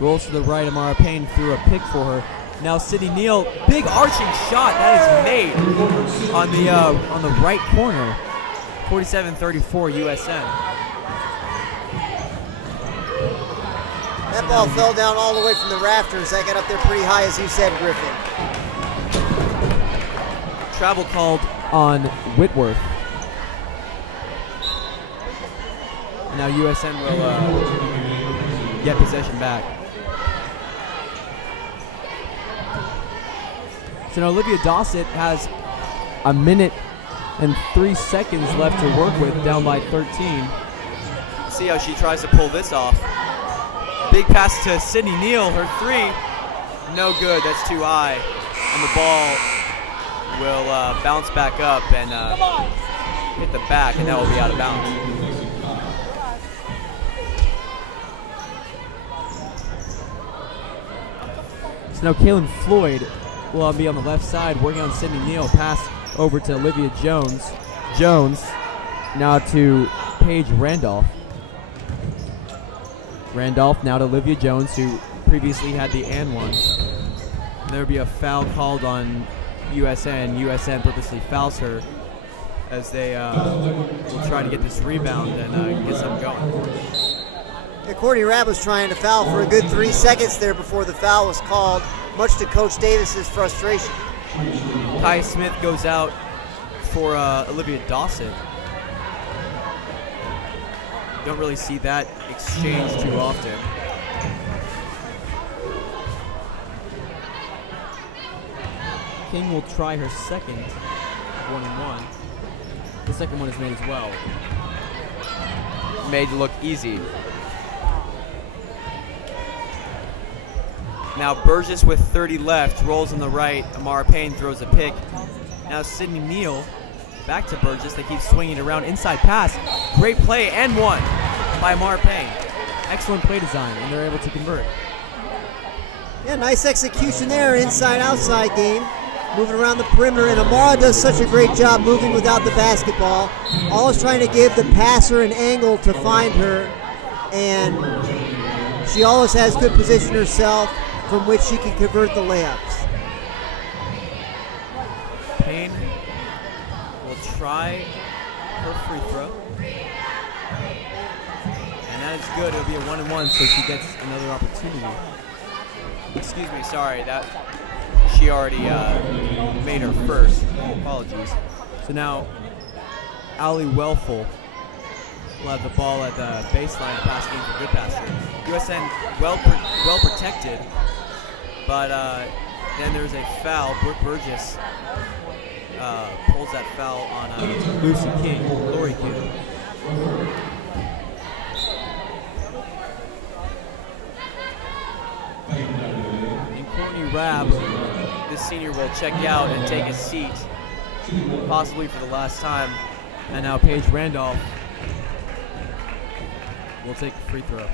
Rolls to the right. Amara Payne threw a pick for her. Now Sydney Neal, big arching shot that is made on the right corner. 47-34 USN. That ball fell down all the way from the rafters. That got up there pretty high, as you said, Griffin. Travel called on Whitworth. And now USN will get possession back. So now Olivia Dossett has a minute and 3 seconds left to work with, down by 13. See how she tries to pull this off. Big pass to Sydney Neal, her three. No good, that's too high. And the ball will bounce back up and hit the back, and that will be out of bounds. So now Kaylin Floyd will be on the left side, working on Sydney Neal. Pass over to Olivia Jones. Jones now to Paige Randolph. Randolph now to Olivia Jones, who previously had the and one. There will be a foul called on USN. USN purposely fouls her as they will try to get this rebound and get something going. Yeah, Courtney Rabb was trying to foul for a good 3 seconds there before the foul was called, much to Coach Davis's frustration. Kai Smith goes out for Olivia Dawson. Don't really see that exchange too often. King will try her second 1-and-1. The second one is made as well. Made to look easy. Now Burgess with 30 left, rolls on the right. Amara Payne throws a pick. Now Sydney Neal back to Burgess. They keep swinging it around. Inside pass. Great play and one by Amara Payne. Excellent play design, and they're able to convert. Yeah, nice execution there, inside-outside game. Moving around the perimeter, and Amara does such a great job moving without the basketball. Always trying to give the passer an angle to find her, and she always has good position herself from which she can convert the layups. Payne will try her free throw. And that is good. It'll be a 1-and-1, so she gets another opportunity. Excuse me, sorry. That she already made her first. Apologies. So now, Ali Welfel will have the ball at the baseline, passing for Goodpasture. USN well protected, but then there's a foul. Brooke Burgess pulls that foul on Lucy King. Lori King. And Courtney Rabb, this senior, will check out and take a seat, possibly for the last time. And now Paige Randolph will take a free throw.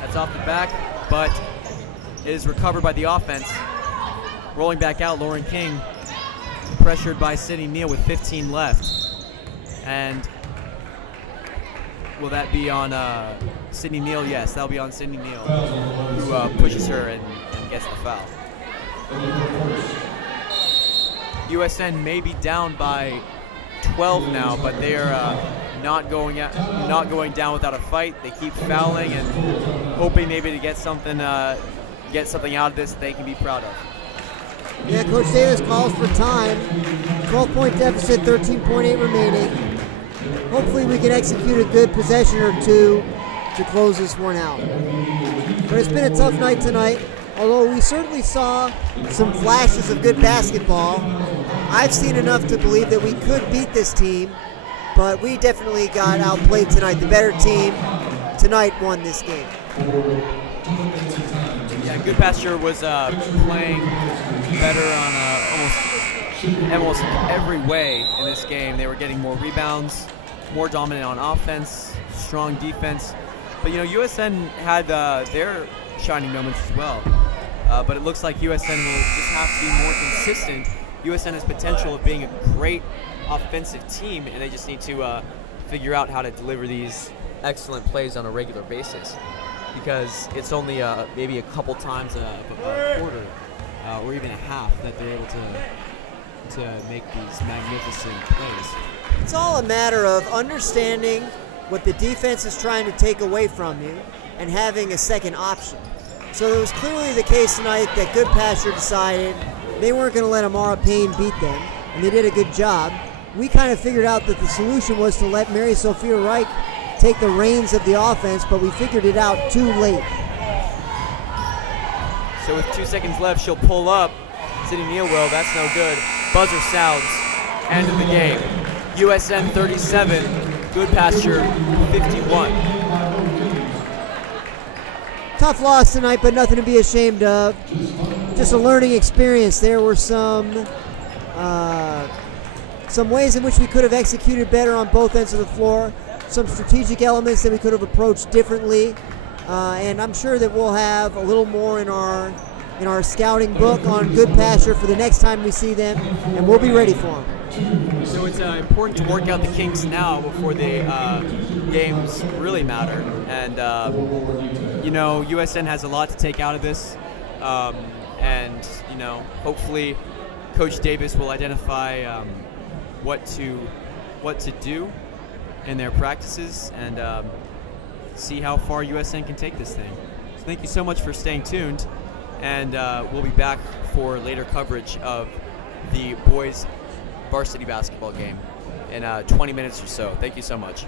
That's off the back, but it is recovered by the offense. Rolling back out, Lauren King, pressured by Sydney Neal with 15 left. And will that be on Sydney Neal? Yes, that'll be on Sydney Neal, who pushes her and gets the foul. USN may be down by 12 now, but they are not going down without a fight. They keep fouling and hoping maybe to get something out of this they can be proud of. Yeah, Coach Davis calls for time. 12-point deficit, 13.8 remaining. Hopefully we can execute a good possession or two to close this one out. But it's been a tough night tonight, although we certainly saw some flashes of good basketball. I've seen enough to believe that we could beat this team, but we definitely got outplayed tonight. The better team tonight won this game. Yeah, Goodpasture was playing better on almost every way in this game. They were getting more rebounds, more dominant on offense, strong defense. But USN had their shining moments as well. But it looks like USN will just have to be more consistent. USN has potential of being a great offensive team, and they just need to figure out how to deliver these excellent plays on a regular basis. Because it's only maybe a couple times a quarter or even a half that they're able to make these magnificent plays. It's all a matter of understanding what the defense is trying to take away from you and having a second option. So it was clearly the case tonight that Goodpasture decided they weren't going to let Amara Payne beat them, and they did a good job. We kind of figured out that the solution was to let Mary Sophia Reich take the reins of the offense, but we figured it out too late. So with 2 seconds left, she'll pull up. Sydney Neal will. That's no good. Buzzer sounds. End of the game. USN 37, Goodpasture 51. Tough loss tonight, but nothing to be ashamed of. Just a learning experience. There were some ways in which we could have executed better on both ends of the floor. Some strategic elements that we could have approached differently. And I'm sure that we'll have a little more in our in our scouting book on Goodpasture for the next time we see them, and we'll be ready for them. So it's important to work out the kinks now before the games really matter. And, you know, USN has a lot to take out of this. And, you know, hopefully Coach Davis will identify what to do in their practices and see how far USN can take this thing. So thank you so much for staying tuned. And we'll be back for later coverage of the boys varsity basketball game in 20 minutes or so. Thank you so much.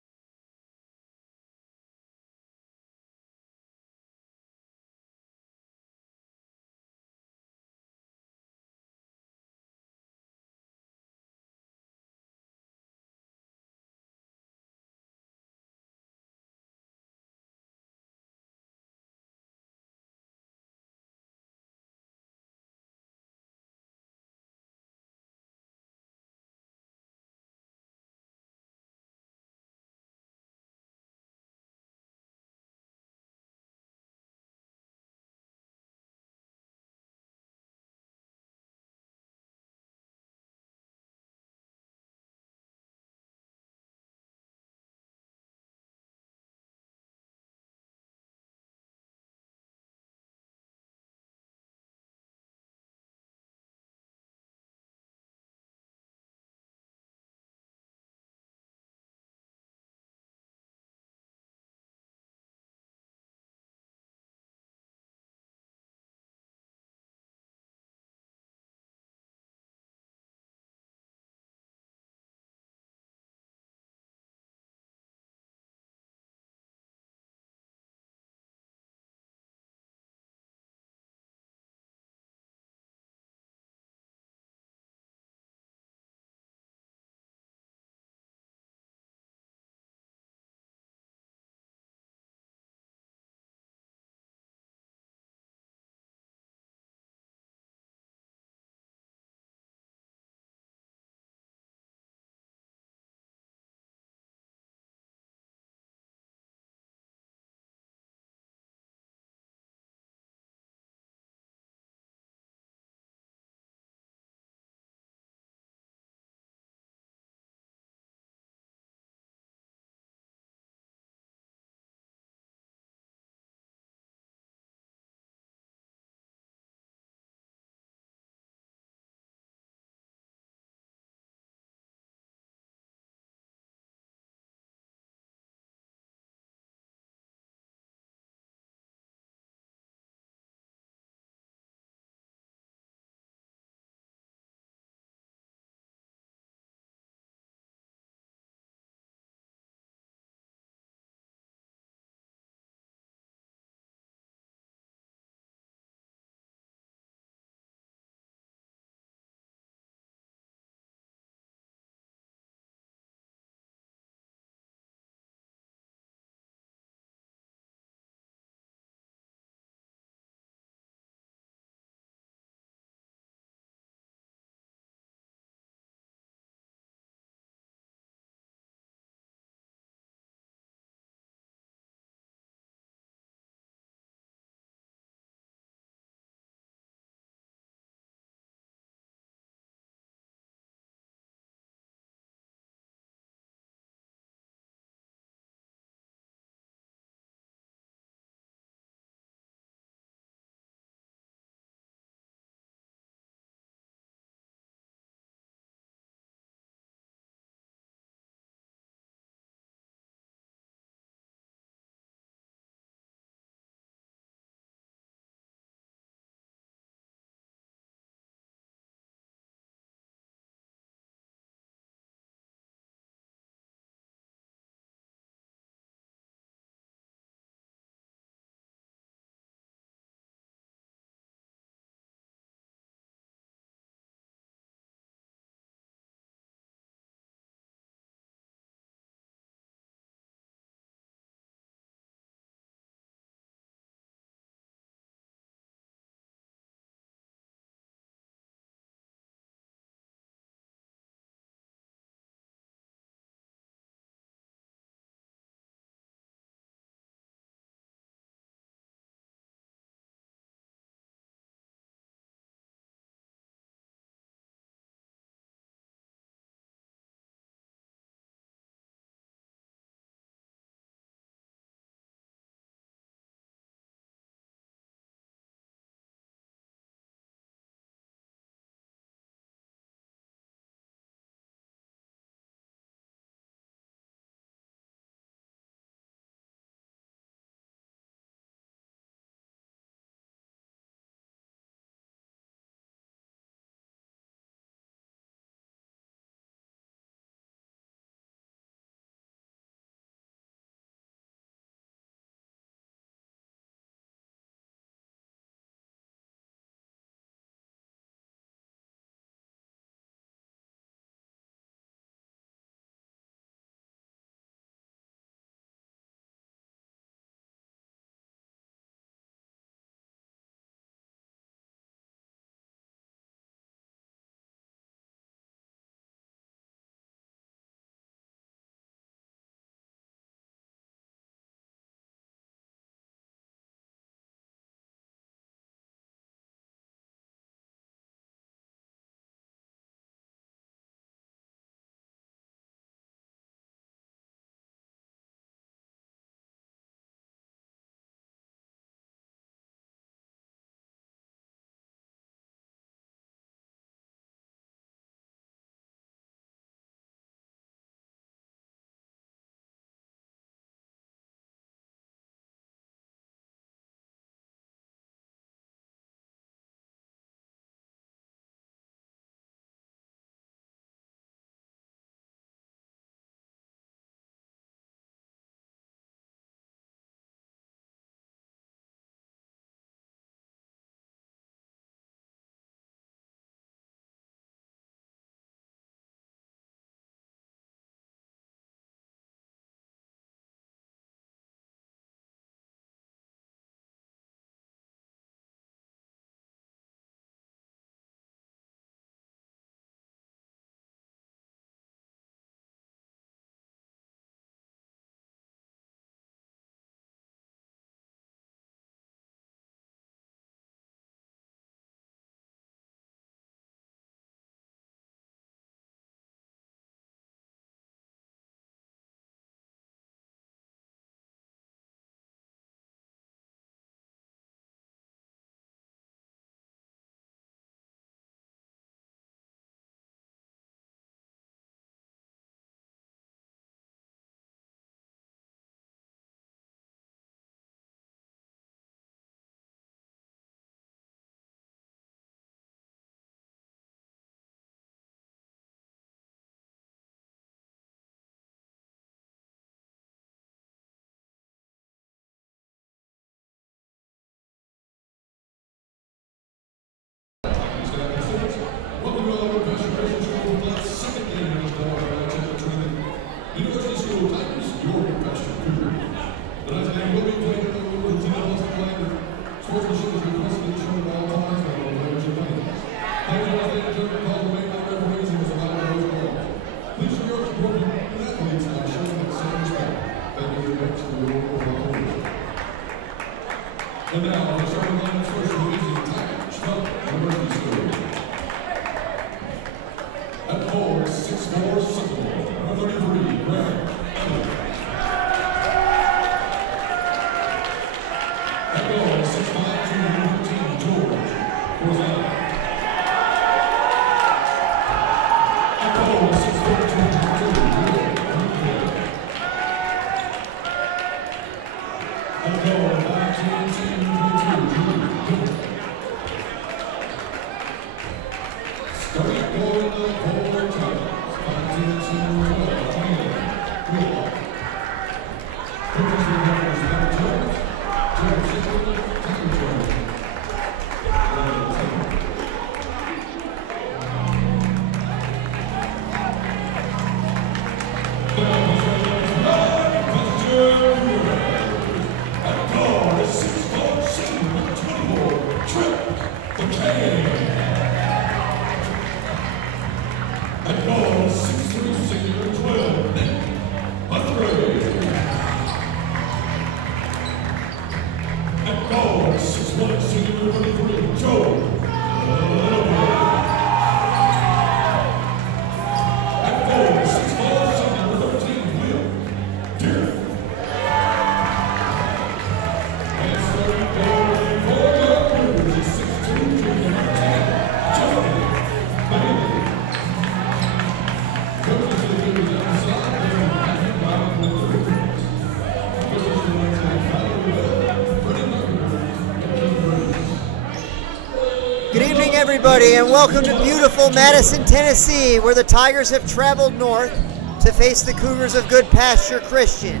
Everybody, and welcome to beautiful Madison, Tennessee, where the Tigers have traveled north to face the Cougars of Goodpasture Christian.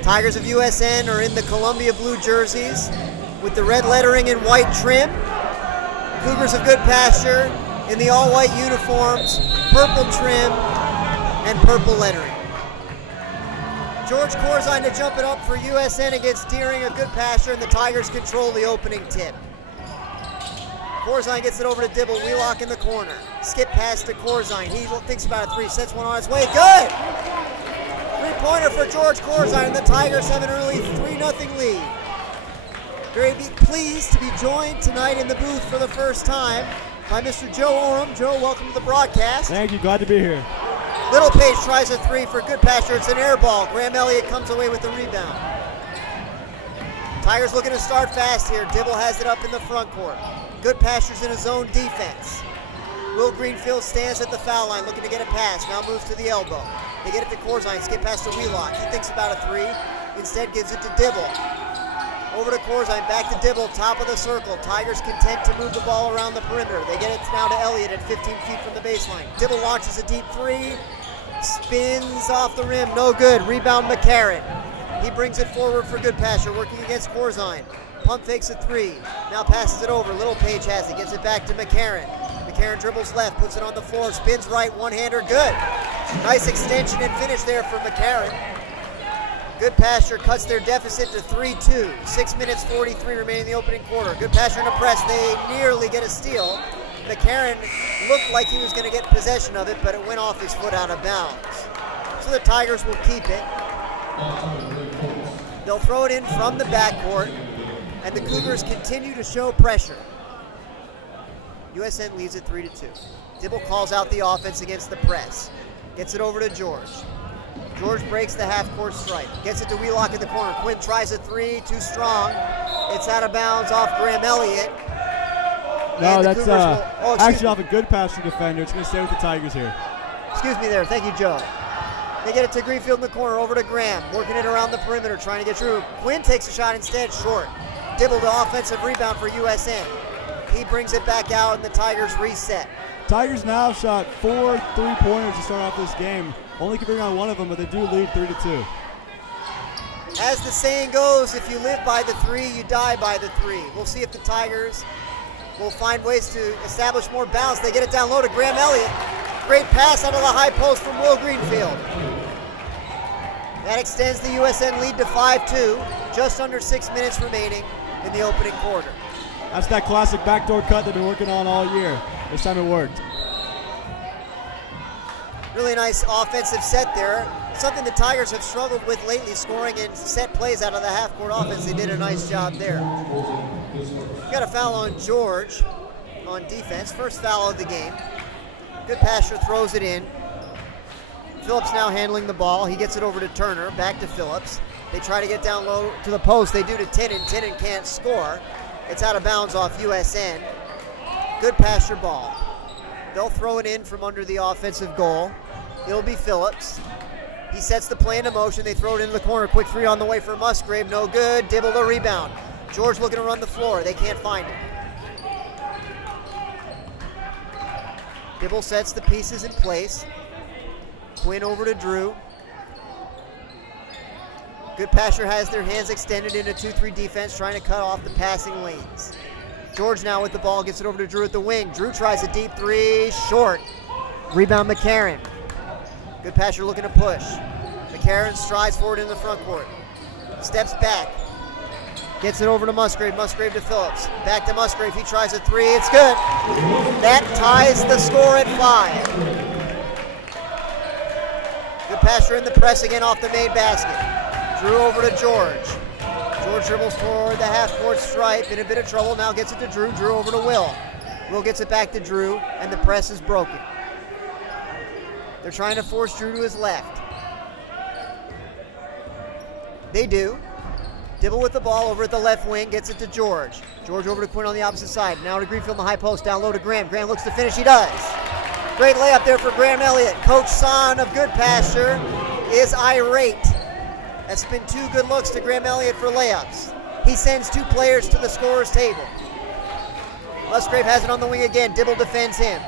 Tigers of USN are in the Columbia blue jerseys with the red lettering and white trim. Cougars of Goodpasture in the all-white uniforms, purple trim, and purple lettering. George Corzine to jump it up for USN against Deering of Goodpasture, and the Tigers control the opening tip. Corzine gets it over to Dibble. Wheelock in the corner. Skip pass to Corzine. He thinks about a three. Sets one on his way. Good! Three-pointer for George Corzine, and the Tigers have an early 3-0 lead. Very pleased to be joined tonight in the booth for the first time by Mr. Joe Oram. Joe, welcome to the broadcast. Thank you. Glad to be here. Littlepage tries a three for Goodpasture. It's an air ball. Graham Elliott comes away with the rebound. Tigers looking to start fast here. Dibble has it up in the front court. Goodpasture's in his zone defense. Will Greenfield stands at the foul line looking to get a pass. Now moves to the elbow. They get it to Corzine. Skip pass to Wheelock. He thinks about a three. Instead gives it to Dibble. Over to Corzine. Back to Dibble. Top of the circle. Tigers content to move the ball around the perimeter. They get it now to Elliott at 15 feet from the baseline. Dibble launches a deep three. Spins off the rim. No good. Rebound McCarran. He brings it forward for Goodpasture, working against Corzine. Pump fakes a three. Now passes it over. Littlepage has it. Gets it back to McCarran. McCarran dribbles left. Puts it on the floor. Spins right. One-hander. Good. Nice extension and finish there for McCarran. Goodpasture cuts their deficit to 3-2. 6 minutes 43 remaining in the opening quarter. Goodpasture in a press. They nearly get a steal. McCarran looked like he was going to get possession of it, but it went off his foot out of bounds. So the Tigers will keep it. They'll throw it in from the backcourt, and the Cougars continue to show pressure. USN leads it 3-2. Dibble calls out the offense against the press. Gets it over to George. George breaks the half-court stripe. Gets it to Wheelock in the corner. Quinn tries a three, too strong. It's out of bounds off Graham Elliott. No, that's actually off a Goodpasture defender. It's going to stay with the Tigers here. Excuse me there. Thank you, Joe. They get it to Greenfield in the corner, over to Graham, working it around the perimeter, trying to get through. Quinn takes a shot instead, short. Dibble the offensive rebound for USN. He brings it back out, and the Tigers reset. Tigers now shot 4 3-pointers to start off this game. Only can bring on one of them, but they do lead 3-2. As the saying goes, if you live by the three, you die by the three. We'll see if the Tigers will find ways to establish more balance. They get it down low to Graham Elliott. Great pass out of the high post from Will Greenfield. That extends the USN lead to 5-2. Just under 6 minutes remaining in the opening quarter. That's that classic backdoor cut they've been working on all year. This time it worked. Really nice offensive set there. Something the Tigers have struggled with lately, scoring in set plays out of the half-court offense. They did a nice job there. Got a foul on George on defense. First foul of the game. Goodpasture throws it in. Phillips now handling the ball. He gets it over to Turner. Back to Phillips. They try to get down low to the post. They do to Tinnen. Tinnen can't score. It's out of bounds off USN. Goodpasture ball. They'll throw it in from under the offensive goal. It'll be Phillips. He sets the play into motion. They throw it into the corner. Quick three on the way for Musgrave. No good. Dibble the rebound. George looking to run the floor. They can't find it. Dibble sets the pieces in place. Quinn over to Drew. Goodpasture has their hands extended into 2-3 defense, trying to cut off the passing lanes. George now with the ball, gets it over to Drew at the wing. Drew tries a deep three, short. Rebound McCarron. Goodpasture looking to push. McCarron strides forward in the front court. Steps back. Gets it over to Musgrave. Musgrave to Phillips. Back to Musgrave. He tries a three. It's good. That ties the score at 5. Goodpasture in the press again off the made basket. Drew over to George. George dribbles toward the half-court stripe. In a bit of trouble. Now gets it to Drew. Drew over to Will. Will gets it back to Drew, and the press is broken. They're trying to force Drew to his left. They do. Dibble with the ball over at the left wing, gets it to George. George over to Quinn on the opposite side. Now to Greenfield in the high post, down low to Graham. Graham looks to finish, he does. Great layup there for Graham Elliott. Coach Son of Goodpasture is irate. That's been 2 good looks to Graham Elliott for layups. He sends 2 players to the scorer's table. Musgrave has it on the wing again. Dibble defends him.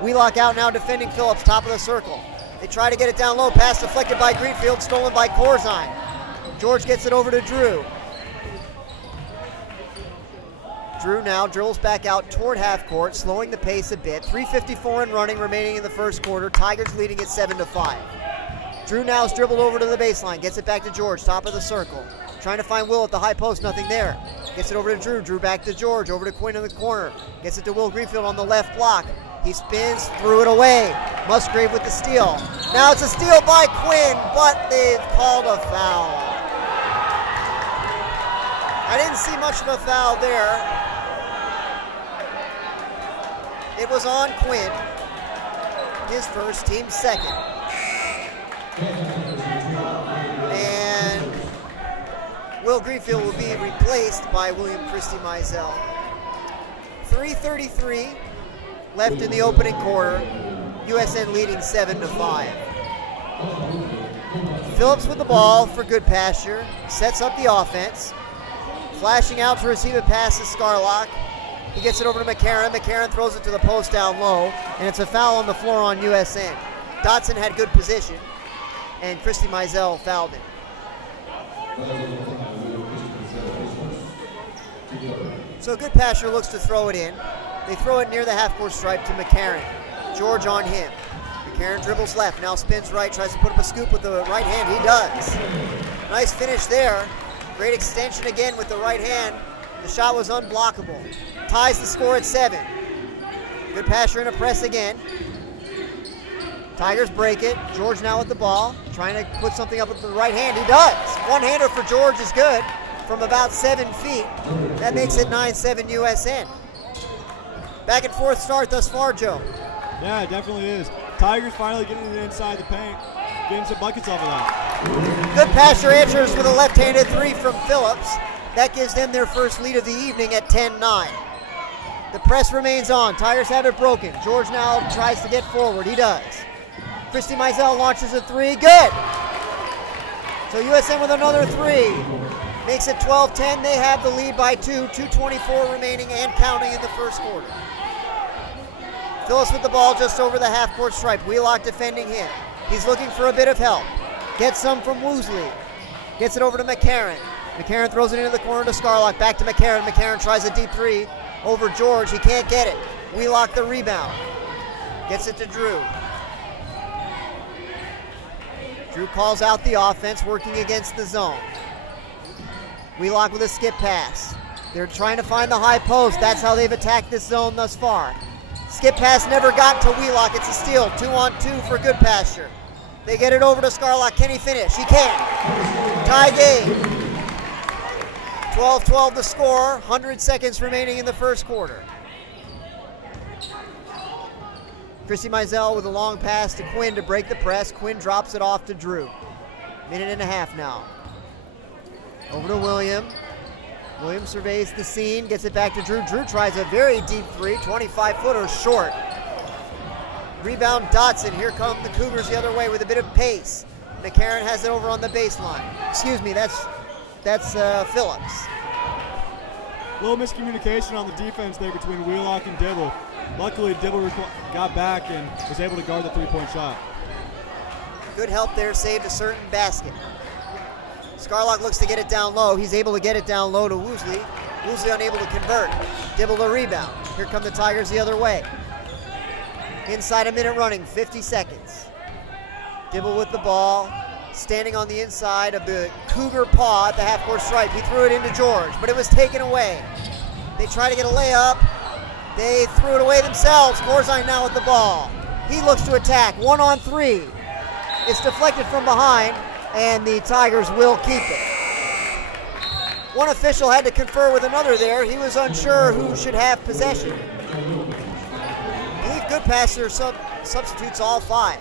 Wheelock out now defending Phillips, top of the circle. They try to get it down low. Pass deflected by Greenfield, stolen by Corzine. George gets it over to Drew. Drew now dribbles back out toward half court, slowing the pace a bit. 3:54 and running remaining in the first quarter. Tigers leading at 7-5. Drew now is dribbled over to the baseline, gets it back to George, top of the circle. Trying to find Will at the high post, nothing there. Gets it over to Drew. Drew back to George, over to Quinn in the corner. Gets it to Will Greenfield on the left block. He spins, threw it away. Musgrave with the steal. Now it's a steal by Quinn, but they've called a foul. I didn't see much of a foul there. It was on Quinn, his first, team second. And Will Greenfield will be replaced by William Christie Mizell. 3:33 left in the opening quarter. USN leading 7-5. Phillips with the ball for Goodpasture. Sets up the offense. Flashing out to receive a pass to Scarlock. He gets it over to McCarron. McCarron throws it to the post down low, and it's a foul on the floor on USN. Dotson had good position, and Christie Mizell fouled him. So Goodpasture looks to throw it in. They throw it near the half-court stripe to McCarron. George on him. McCarron dribbles left, now spins right, tries to put up a scoop with the right hand. He does. Nice finish there. Great extension again with the right hand. The shot was unblockable. Ties the score at 7. Goodpasture in a press again. Tigers break it. George now with the ball, trying to put something up with the right hand. He does. One-hander for George is good from about 7 feet. That makes it 9-7 USN. Back and forth start thus far, Joe. Yeah, it definitely is. Tigers finally getting it inside the paint, getting some buckets off of that. Goodpasture answers with a left-handed three from Phillips. That gives them their first lead of the evening at 10-9. The press remains on. Tigers have it broken. George now tries to get forward. He does. Christie Mizell launches a three. Good. So USN with another three. Makes it 12-10. They have the lead by 2. 2:24 remaining and counting in the first quarter. Phillips with the ball just over the half-court stripe. Wheelock defending him. He's looking for a bit of help. Gets some from Woosley. Gets it over to McCarron. McCarron throws it into the corner to Scarlock. Back to McCarron. McCarron tries a deep three over George. He can't get it. Wheelock the rebound. Gets it to Drew. Drew calls out the offense, working against the zone. Wheelock with a skip pass. They're trying to find the high post. That's how they've attacked this zone thus far. Skip pass never got to Wheelock. It's a steal. 2-on-2 for Goodpasture. They get it over to Scarlock. Can he finish? He can. Tie game. 12-12 the score, 100 seconds remaining in the first quarter. Christy Mizell with a long pass to Quinn to break the press. Quinn drops it off to Drew. Minute and a half now. Over to William. William surveys the scene, gets it back to Drew. Drew tries a very deep three, 25-footer short. Rebound Dotson. Here come the Cougars the other way with a bit of pace. McCarron has it over on the baseline. Excuse me, that's Phillips. A little miscommunication on the defense there between Wheelock and Dibble. Luckily, Dibble got back and was able to guard the three-point shot. Good help there, saved a certain basket. Scarlock looks to get it down low. He's able to get it down low to Woosley. Woosley unable to convert. Dibble to rebound. Here come the Tigers the other way. Inside a minute running, 50 seconds. Dibble with the ball, standing on the inside of the Cougar paw at the half-court stripe. He threw it into George, but it was taken away. They try to get a layup. They threw it away themselves. Gorzine now with the ball. He looks to attack, 1-on-3. It's deflected from behind, and the Tigers will keep it. One official had to confer with another there. He was unsure who should have possession. I believe Goodpasture substitutes all 5.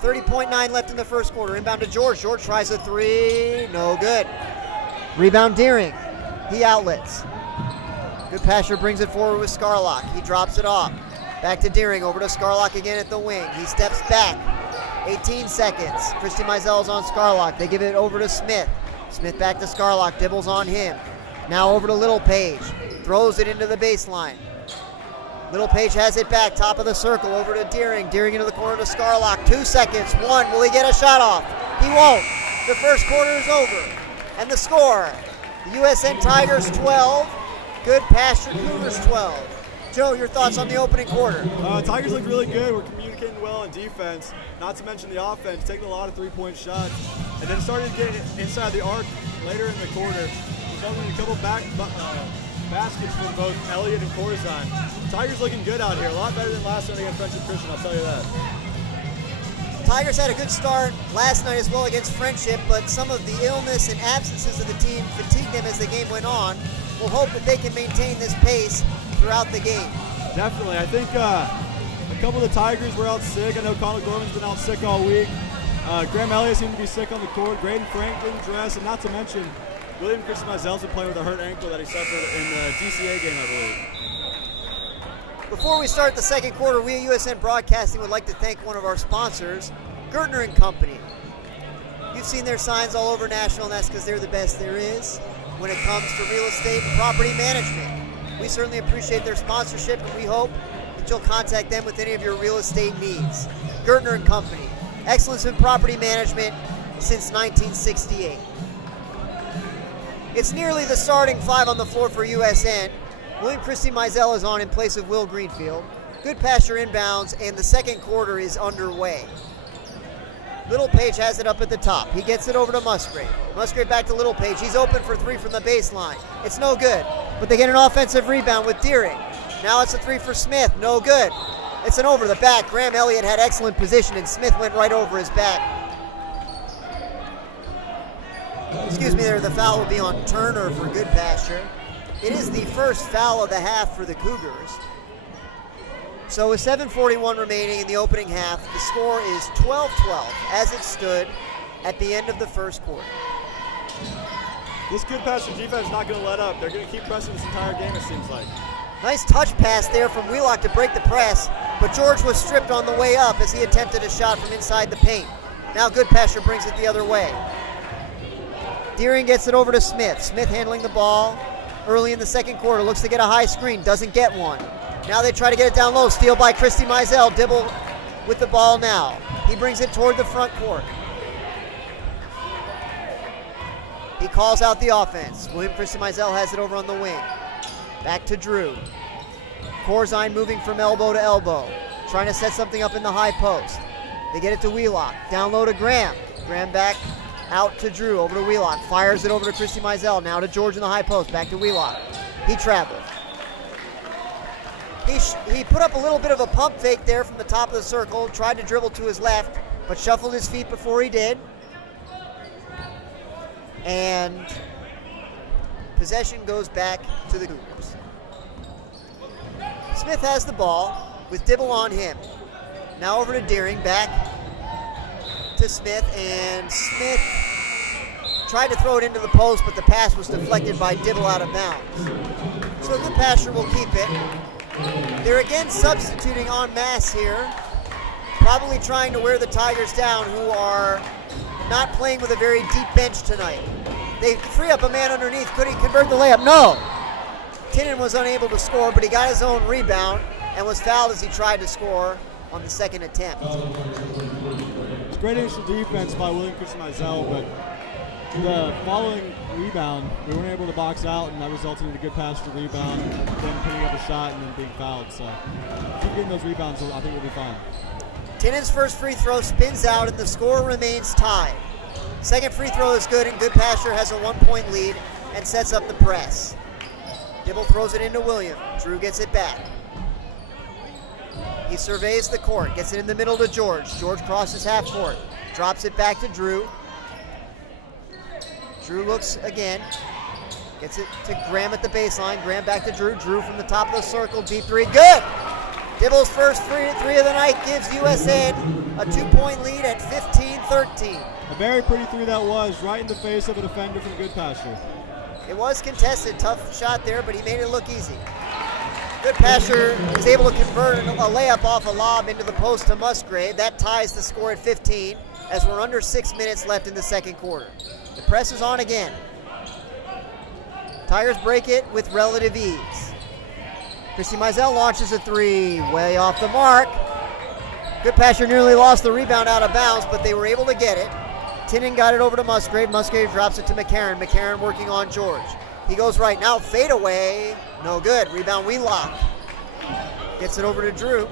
30.9 left in the first quarter. Inbound to George. George tries a three. No good. Rebound Deering. He outlets. Goodpasture brings it forward with Scarlock. He drops it off. Back to Deering. Over to Scarlock again at the wing. He steps back. 18 seconds. Christy Mizell's on Scarlock. They give it over to Smith. Smith back to Scarlock. Dibbles on him. Now over to Little Page. Throws it into the baseline. Little Page has it back, top of the circle, over to Deering. Deering into the corner to Scarlock. 2 seconds. 1. Will he get a shot off? He won't. The first quarter is over. And the score, the USN Tigers 12, Goodpasture Cougars 12. Joe, your thoughts on the opening quarter? Tigers look really good. We're communicating well on defense, not to mention the offense, taking a lot of three-point shots, and then starting to get inside the arc later in the quarter. Resulting in a couple baskets from both Elliott and Corzine. Tigers looking good out here. A lot better than last night against Friendship Christian, I'll tell you that. Tigers had a good start last night as well against Friendship, but some of the illness and absences of the team fatigued them as the game went on. We'll hope that they can maintain this pace throughout the game. Definitely. I think a couple of the Tigers were out sick. I know Connell Gorman's been out sick all week. Graham Elliott seemed to be sick on the court. Graydon Frank didn't dress, and not to mention William Christy Mizell's been playing with a hurt ankle that he suffered in the GCA game, I believe. Before we start the second quarter, we at USN Broadcasting would like to thank one of our sponsors, Gertner & Company. You've seen their signs all over Nashville, and that's because they're the best there is when it comes to real estate and property management. We certainly appreciate their sponsorship, and we hope that you'll contact them with any of your real estate needs. Gertner & Company, excellence in property management since 1968. It's nearly the starting 5 on the floor for USN. William Christy Mizell is on in place of Will Greenfield. Goodpasture inbounds, and the second quarter is underway. Little Page has it up at the top. He gets it over to Musgrave. Musgrave back to Little Page. He's open for 3 from the baseline. It's no good, but they get an offensive rebound with Deering. Now it's a 3 for Smith. No good. It's an over the back. Graham Elliott had excellent position, and Smith went right over his back. Excuse me there, the foul will be on Turner for Goodpasture. It is the first foul of the half for the Cougars. So with 7:41 remaining in the opening half, the score is 12-12 as it stood at the end of the first quarter. This Goodpasture defense is not going to let up. They're going to keep pressing this entire game, it seems like. Nice touch pass there from Wheelock to break the press, but George was stripped on the way up as he attempted a shot from inside the paint. Now Goodpasture brings it the other way. Deering gets it over to Smith. Smith handling the ball early in the second quarter. Looks to get a high screen. Doesn't get one. Now they try to get it down low. Steal by Christy Mizell. Dibble with the ball now. He brings it toward the front court. He calls out the offense. William Christy Mizell has it over on the wing. Back to Drew. Corzine moving from elbow to elbow. Trying to set something up in the high post. They get it to Wheelock. Down low to Graham. Graham back out to Drew. Over to Wheelock. Fires it over to Christy Mizell. Now to George in the high post. Back to Wheelock. He traveled. He put up a little bit of a pump fake there from the top of the circle. Tried to dribble to his left, but shuffled his feet before he did. And Possession goes back to the Cougars. Smith has the ball with Dibble on him. Now over to Deering, back to Smith, and Smith tried to throw it into the post, but the pass was deflected by Dibble out of bounds. So Goodpasture will keep it. They're again substituting en masse here, probably trying to wear the Tigers down, who are not playing with a very deep bench tonight. They free up a man underneath. Could he convert the layup? No. Tinnin was unable to score, but he got his own rebound and was fouled as he tried to score on the second attempt. It's great initial defense by William Christian-Mizell, but the following rebound, we weren't able to box out, and that resulted in a Goodpasture rebound, then picking up a shot and then being fouled. So keep getting those rebounds, I think we'll be fine. Tinnen's first free throw spins out, and the score remains tied. Second free throw is good, and Goodpasture has a 1-point lead and sets up the press. Dibble throws it into William. Drew gets it back. He surveys the court, gets it in the middle to George. George crosses half court, drops it back to Drew. Drew looks again, gets it to Graham at the baseline. Graham back to Drew. Drew from the top of the circle, deep three, good! Dibble's first three of the night gives USN a 2-point lead at 15-13. A very pretty three that was, right in the face of a defender from Goodpasture. It was contested, tough shot there, but he made it look easy. Goodpasture is able to convert a layup off a lob into the post to Musgrave. That ties the score at 15 as we're under 6 minutes left in the second quarter. The press is on again. Tigers break it with relative ease. Christian-Mizell launches a three, way off the mark. Goodpasture nearly lost the rebound out of bounds, but they were able to get it. Tinnen got it over to Musgrave. Musgrave drops it to McCarron. McCarron working on George. He goes right now, fade away. No good. Rebound Wheelock. Gets it over to Drew.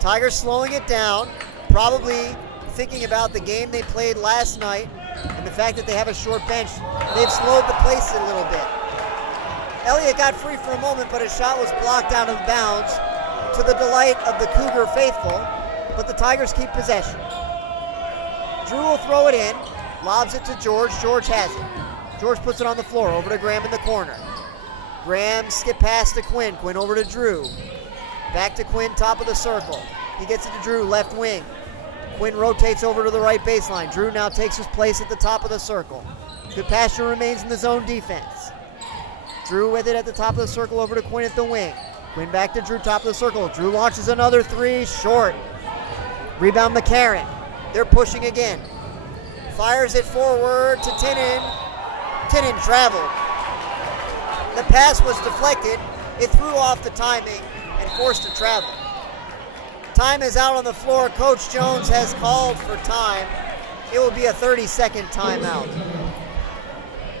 Tigers slowing it down, probably thinking about the game they played last night and the fact that they have a short bench. They've slowed the pace a little bit. Elliott got free for a moment, but his shot was blocked out of bounds to the delight of the Cougar faithful, but the Tigers keep possession. Drew will throw it in, lobs it to George. George has it. George puts it on the floor, over to Graham in the corner. Graham skip pass to Quinn. Quinn over to Drew. Back to Quinn, top of the circle. He gets it to Drew, left wing. Quinn rotates over to the right baseline. Drew now takes his place at the top of the circle. Goodpasture remains in the zone defense. Drew with it at the top of the circle, over to Quinn at the wing. Quinn back to Drew, top of the circle. Drew launches another three, short. Rebound McCarron. They're pushing again. Fires it forward to Tinnin. Tinnin traveled. The pass was deflected. It threw off the timing and forced a travel. Time is out on the floor. Coach Jones has called for time. It will be a 30-second timeout.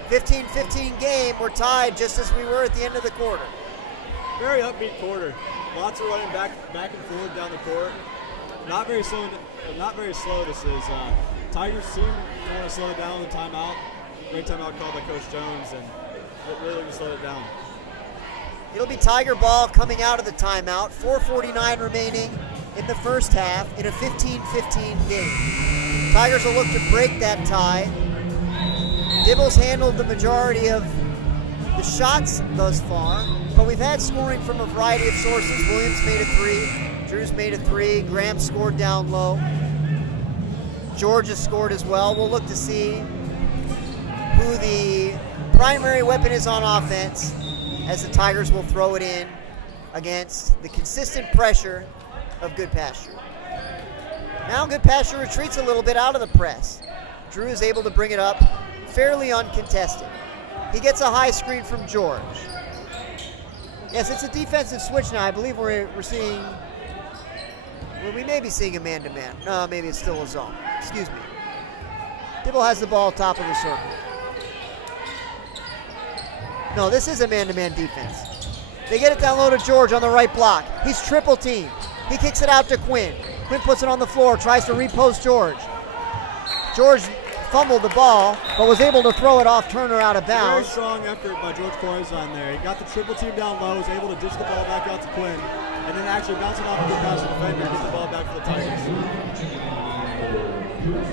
15-15 game. We're tied just as we were at the end of the quarter. Very upbeat quarter. Lots of running back and forth down the court. Not very slow. This is Tigers team want to slow it down on the timeout. Great timeout called by Coach Jones, and it really slowed it down. It'll be Tiger ball coming out of the timeout. 4:49 remaining in the first half in a 15-15 game. Tigers will look to break that tie. Dibble's handled the majority of the shots thus far, but we've had scoring from a variety of sources. Williams made a three. Drew's made a three. Graham scored down low. George has scored as well. We'll look to see who the primary weapon is on offense as the Tigers will throw it in against the consistent pressure of Goodpasture. Now Goodpasture retreats a little bit out of the press. Drew is able to bring it up fairly uncontested. He gets a high screen from George. Yes, it's a defensive switch now. I believe we're seeing, well, we may be seeing a man-to-man. No, maybe it's still a zone. Excuse me. Dibble has the ball top of the circle. No, this is a man-to-man defense. They get it down low to George on the right block. He's triple teamed. He kicks it out to Quinn. Quinn puts it on the floor, tries to repost George. George fumbled the ball, but was able to throw it off Turner out of bounds. Very strong effort by George Corazon there. He got the triple team down low, was able to dish the ball back out to Quinn, and then actually bounce it off a good pass to the defender and get the ball back for the Tigers.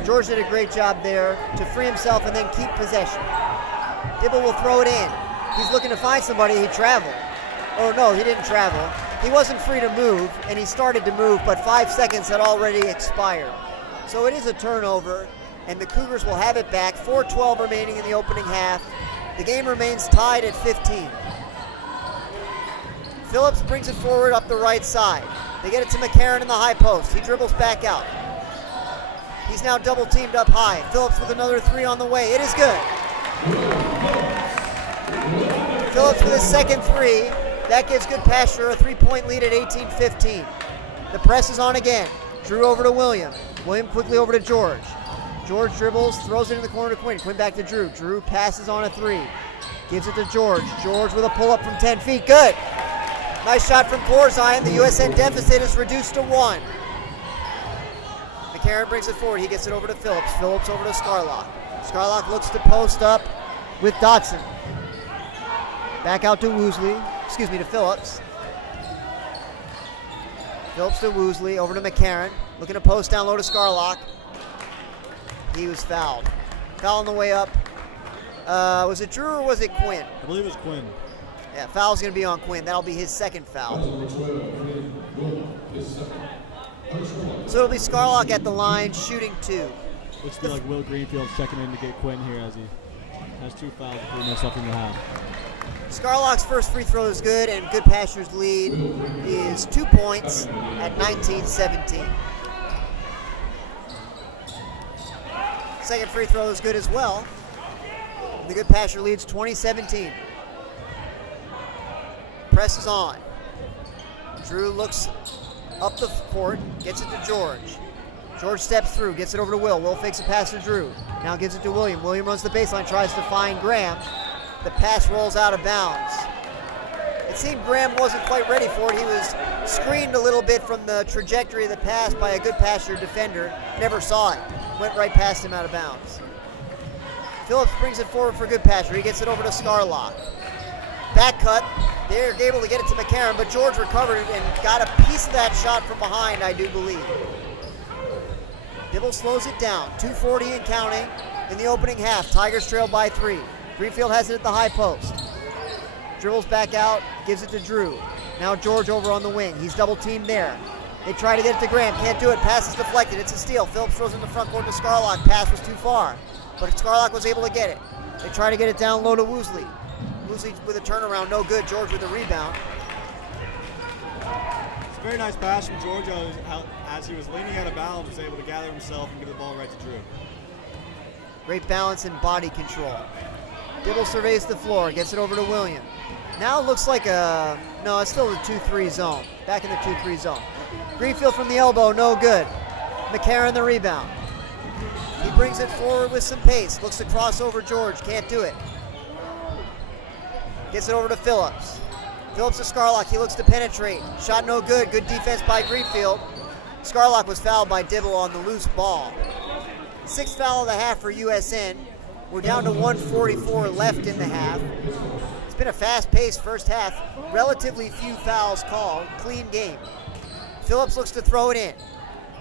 George did a great job there to free himself and then keep possession. Dibble will throw it in. He's looking to find somebody. He traveled. Oh, no, he didn't travel. He wasn't free to move, and he started to move, but 5 seconds had already expired. So it is a turnover, and the Cougars will have it back. 4:12 remaining in the opening half. The game remains tied at 15. Phillips brings it forward up the right side. They get it to McCarron in the high post. He dribbles back out. He's now double teamed up high. Phillips with another three on the way. It is good. Phillips with his second three. That gives Goodpasture a 3-point lead at 18-15. The press is on again. Drew over to William. William quickly over to George. George dribbles, throws it in the corner to Quinn. Quinn back to Drew. Drew passes on a three. Gives it to George. George with a pull-up from 10 feet. Good. Nice shot from Corzine. The USN deficit is reduced to 1. McCarron brings it forward. He gets it over to Phillips. Phillips over to Scarlock. Scarlock looks to post up with Dotson. Back out to to Phillips. Phillips to Woosley, over to McCarron. Looking to post down low to Scarlock. He was fouled. Foul on the way up. Was it Drew or was it Quinn? I believe it was Quinn. Yeah, foul's going to be on Quinn. That'll be his second foul. So it'll be Scarlock at the line, shooting 2. Looks to be like Will Greenfield's checking in to get Quinn here as he has 2 fouls to put himself in the half. Scarlock's first free throw is good, and Goodpasture's lead is 2 points at 19-17. Second free throw is good as well. The Goodpasture leads 20-17. Press is on. Drew looks up the court, gets it to George. George steps through, gets it over to Will. Will fakes a pass to Drew. Now gives it to William. William runs the baseline, tries to find Graham. The pass rolls out of bounds. It seemed Graham wasn't quite ready for it. He was screened a little bit from the trajectory of the pass by a Goodpasture defender. Never saw it. Went right past him out of bounds. Phillips brings it forward for Goodpasture. He gets it over to Scarlock. Back cut. They're able to get it to McCarron, but George recovered it and got a piece of that shot from behind, I do believe. Dibble slows it down. 2:40 and counting in the opening half. Tigers trail by 3. Greenfield has it at the high post. Dribbles back out, gives it to Drew. Now George over on the wing. He's double teamed there. They try to get it to Graham. Can't do it. Pass is deflected. It's a steal. Phillips throws in the front court to Scarlock. Pass was too far, but Scarlock was able to get it. They try to get it down low to Woosley. Woosley with a turnaround. No good. George with the rebound. It's a very nice pass from George as he was leaning out of bounds, was able to gather himself and give the ball right to Drew. Great balance and body control. Dibble surveys the floor, gets it over to William. Now it looks like no, it's still the 2-3 zone. Back in the 2-3 zone. Greenfield from the elbow, no good. McCarron the rebound. He brings it forward with some pace. Looks to cross over George, can't do it. Gets it over to Phillips. Phillips to Scarlock, he looks to penetrate. Shot no good, good defense by Greenfield. Scarlock was fouled by Dibble on the loose ball. 6th foul of the half for USN. We're down to 1:44 left in the half. It's been a fast-paced first half. Relatively few fouls called. Clean game. Phillips looks to throw it in.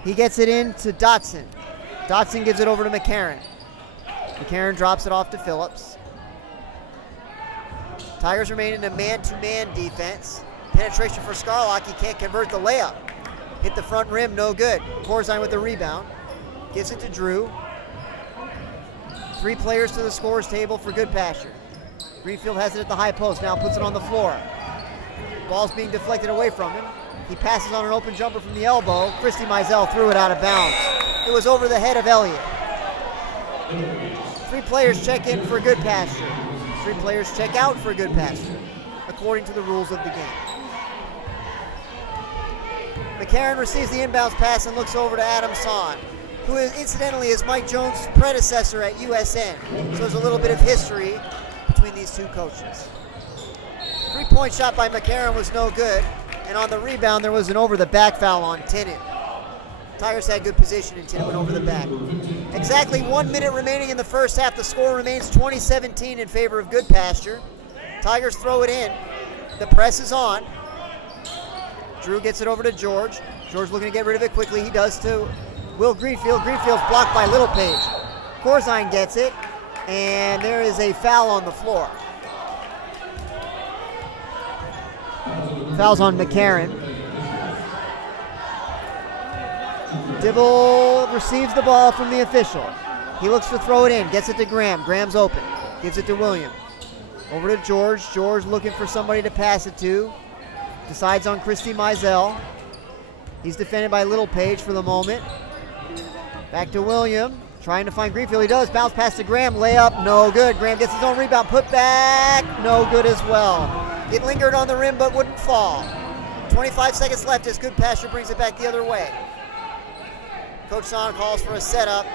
He gets it in to Dotson. Dotson gives it over to McCarron. McCarron drops it off to Phillips. Tigers remain in a man-to-man defense. Penetration for Scarlock. He can't convert the layup. Hit the front rim, no good. Corzine with the rebound. Gives it to Drew. 3 players to the scorer's table for Goodpasture. Greenfield has it at the high post, now puts it on the floor. Ball's being deflected away from him. He passes on an open jumper from the elbow. Christy Mizell threw it out of bounds. It was over the head of Elliott. 3 players check in for Goodpasture. 3 players check out for Goodpasture, according to the rules of the game. McCarron receives the inbounds pass and looks over to Adam Son, who is, incidentally is Mike Jones' predecessor at USN. So there's a little bit of history between these 2 coaches. 3-point shot by McCarron was no good, and on the rebound there was an over-the-back foul on Tinnen. Tigers had good position and Tinnen went over the back. Exactly 1 minute remaining in the first half. The score remains 20-17 in favor of Goodpasture. Tigers throw it in. The press is on. Drew gets it over to George. George looking to get rid of it quickly. He does to Will Greenfield. Greenfield's blocked by Littlepage. Corzine gets it. And there is a foul on the floor. Foul's on McCarron. Dibble receives the ball from the official. He looks to throw it in, gets it to Graham. Graham's open, gives it to William. Over to George. George looking for somebody to pass it to. Decides on Christy Mizell. He's defended by Little Page for the moment. Back to William. Trying to find Greenfield. He does. Bounce pass to Graham. Layup. No good. Graham gets his own rebound. Put back. No good as well. It lingered on the rim but wouldn't fall. 25 seconds left as Goodpasture brings it back the other way. Coach Son calls for a setup.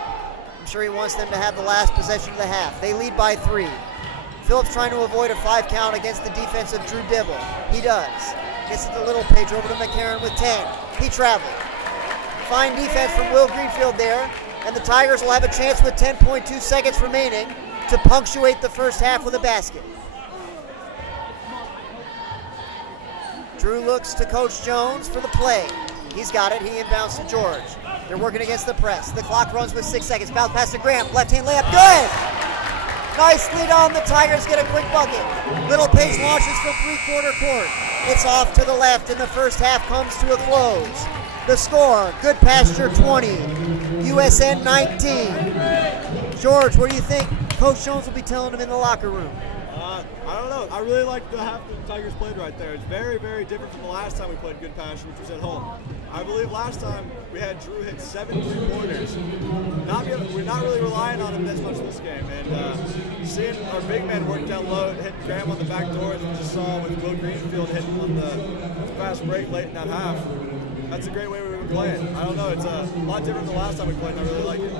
I'm sure he wants them to have the last possession of the half. They lead by 3. Phillips trying to avoid a 5 count against the defense of Drew Dibble. He does. Gets it to Little Page over to McCarron with 10. He traveled. Fine defense from Will Greenfield there. And the Tigers will have a chance with 10.2 seconds remaining to punctuate the first half with a basket. Drew looks to Coach Jones for the play. He's got it. He inbounds to George. They're working against the press. The clock runs with 6 seconds. Bounce pass to Graham. Left-hand layup. Good! Nicely done. The Tigers get a quick bucket. Little Page launches for three-quarter court. It's off to the left, and the first half comes to a close. The score, Goodpasture 20, USN 19. George, what do you think Coach Jones will be telling him in the locker room? I don't know. I really like the half the Tigers played right there. It's very, very different from the last time we played Goodpasture, which was at home. I believe last time we had Drew hit 7 3-pointers. We're not really relying on him this much this game. And seeing our big man work down low, hit Graham on the back door, as we just saw with Will Greenfield hitting on the fast break late in that half. That's a great way we were playing. I don't know. It's a lot different than the last time we played, and I really like it.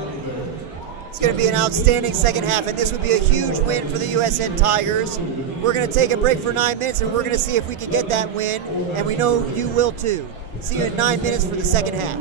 It's going to be an outstanding second half, and this would be a huge win for the USN Tigers. We're going to take a break for 9 minutes, and we're going to see if we can get that win, and we know you will too. See you in 9 minutes for the second half.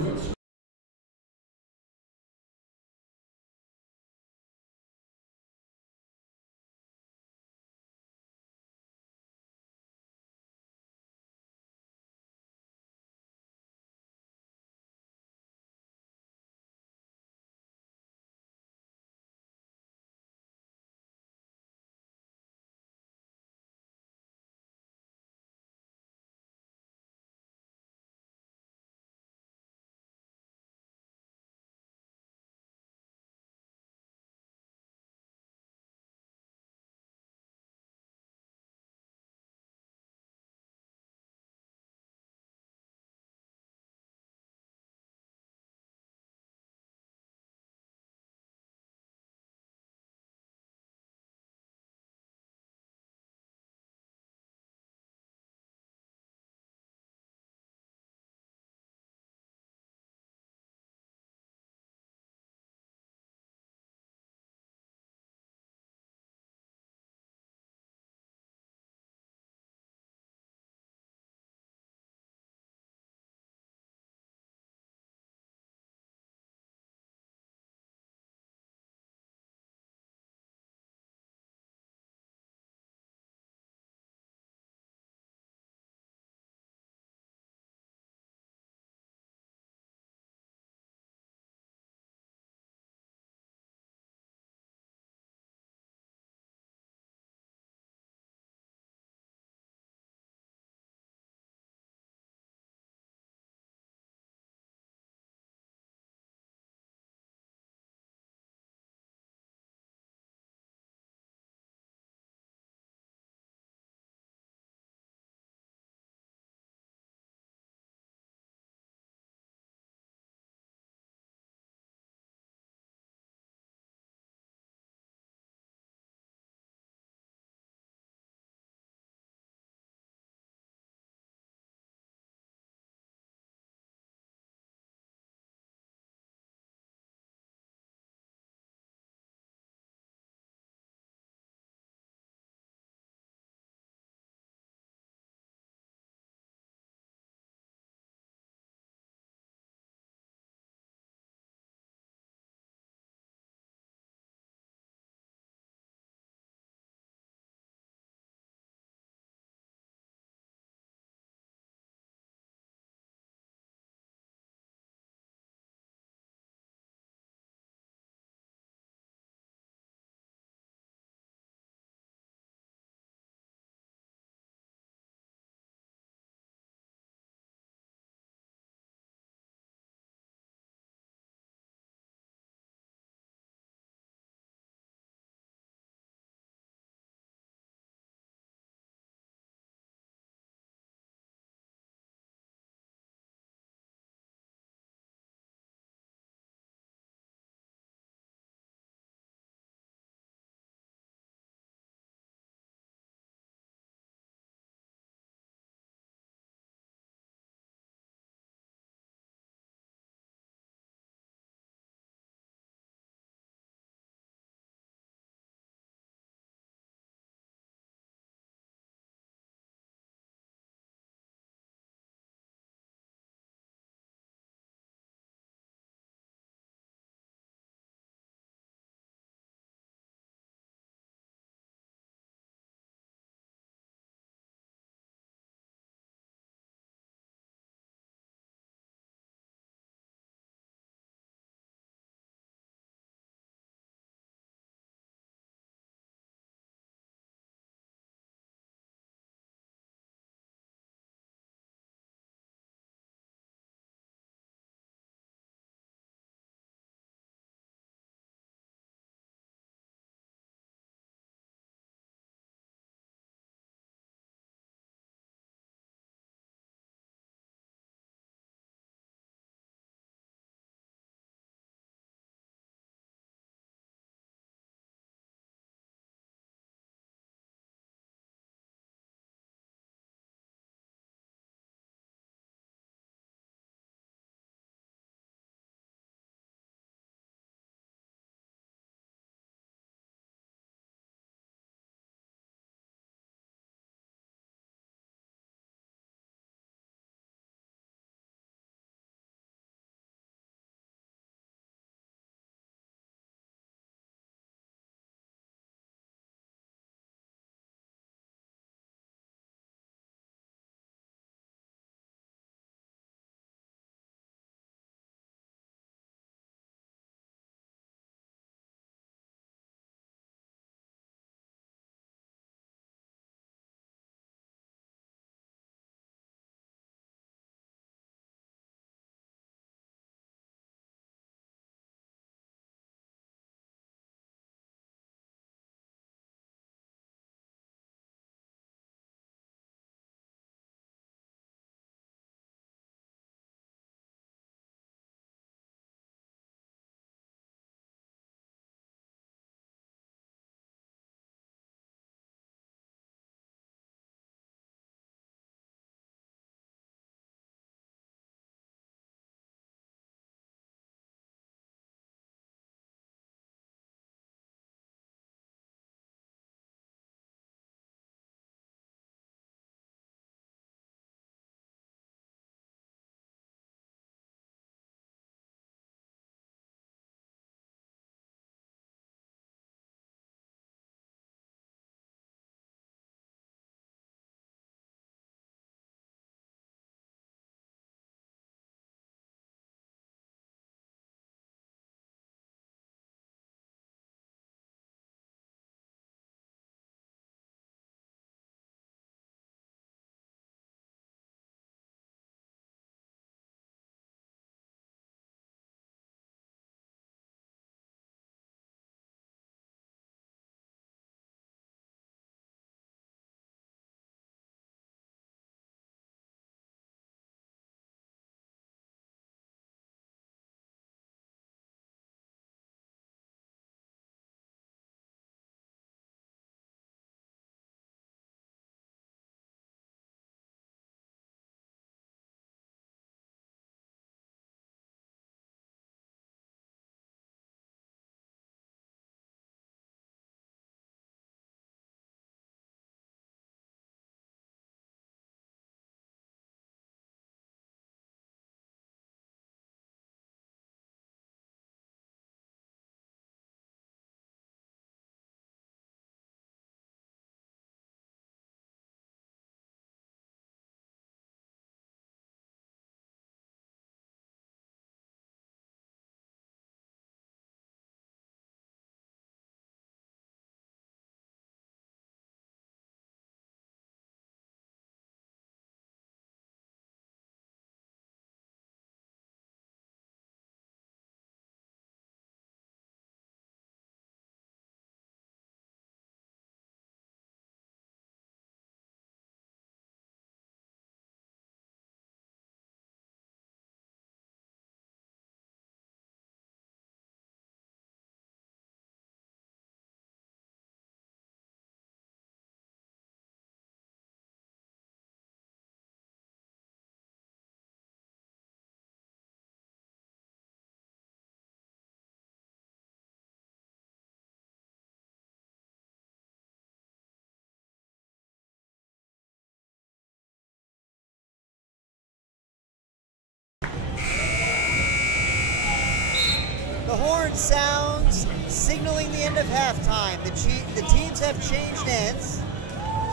horn sounds, signaling the end of halftime. The teams have changed ends.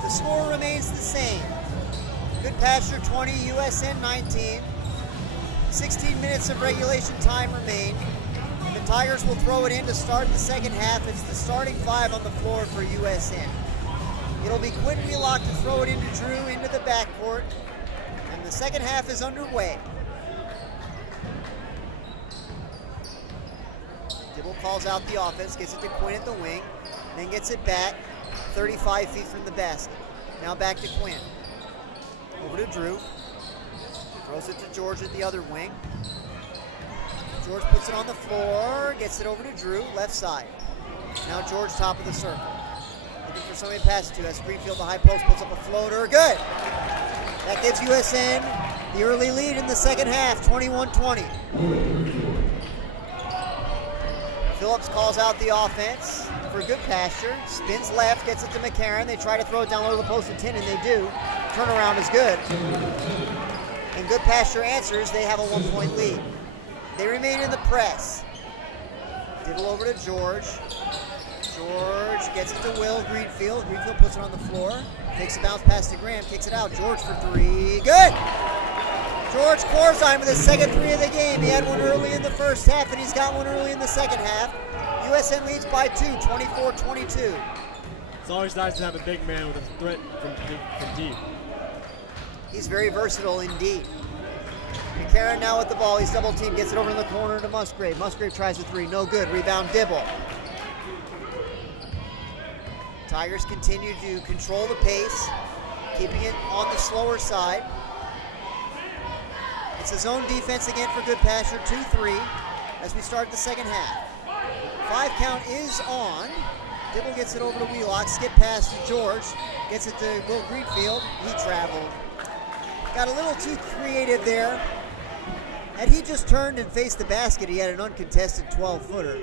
The score remains the same. Goodpasture 20, USN 19. 16 minutes of regulation time remain. The Tigers will throw it in to start the second half. It's the starting 5 on the floor for USN. It'll be Quinn Wheelock to throw it into Drew into the backcourt. And the second half is underway. Dibble calls out the offense, gets it to Quinn at the wing, then gets it back 35 feet from the basket. Now back to Quinn. Over to Drew. Throws it to George at the other wing. George puts it on the floor, gets it over to Drew, left side. Now George, top of the circle. Looking for somebody to pass it to. As Greenfield, the high post, puts up a floater. Good! That gives USN the early lead in the second half, 21-20. Phillips calls out the offense for Goodpasture. Spins left, gets it to McCarron. They try to throw it down low to the post at 10, and they do. Turnaround is good. And Goodpasture answers. They have a 1-point lead. They remain in the press. Dibble over to George. George gets it to Will Greenfield. Greenfield puts it on the floor. Takes a bounce pass to Graham. Kicks it out. George for 3. Good! George Corzine with his second 3 of the game. He had one early in the first half, and he's got one early in the second half. USN leads by 2, 24-22. It's always nice to have a big man with a threat from deep. He's very versatile indeed. McCarron now with the ball. He's double teamed. Gets it over in the corner to Musgrave. Musgrave tries a 3. No good. Rebound Dibble. Tigers continue to control the pace, keeping it on the slower side. It's a zone defense again for Goodpasture, 2-3 as we start the second half. 5 count is on. Dibble gets it over to Wheelock. Skip pass to George. Gets it to Will Greenfield. He traveled. Got a little too creative there. Had he just turned and faced the basket, he had an uncontested 12-footer.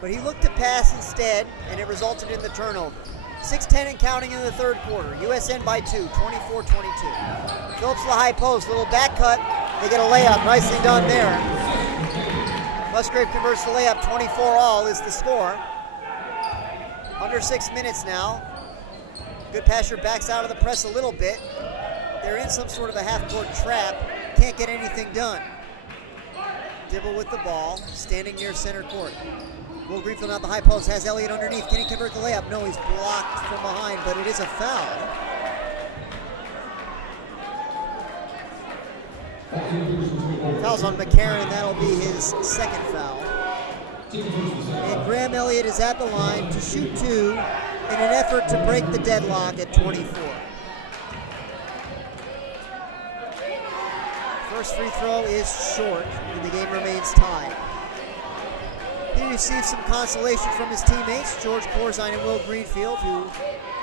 But he looked to pass instead, and it resulted in the turnover. 6:10 and counting in the third quarter. USN by 2, 24-22. Phillips to the high post, little back cut. They get a layup, nicely done there. Musgrave converts the layup, 24-all is the score. Under 6 minutes now. Goodpasture backs out of the press a little bit. They're in some sort of a half-court trap. Can't get anything done. Dibble with the ball, standing near center court. Will Greenfield out the high post, has Elliott underneath. Can he convert the layup? No, he's blocked from behind, but it is a foul. Foul's on McCarron, and that'll be his second foul. And Graham Elliott is at the line to shoot 2 in an effort to break the deadlock at 24. First free throw is short, and the game remains tied. He received some consolation from his teammates, George Corzine and Will Greenfield, who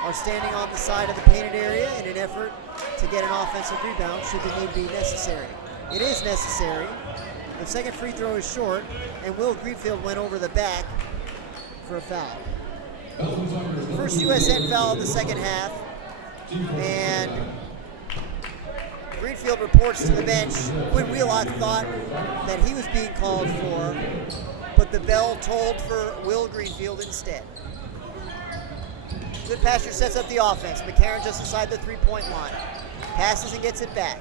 are standing on the side of the painted area in an effort to get an offensive rebound should the need be necessary. It is necessary. The second free throw is short, and Will Greenfield went over the back for a foul. First USN foul of the second half, and Greenfield reports to the bench. Quinn Wheelock thought that he was being called for, but the bell tolled for Will Greenfield instead. Goodpasture sets up the offense. McCarron just inside the three-point line. Passes and gets it back.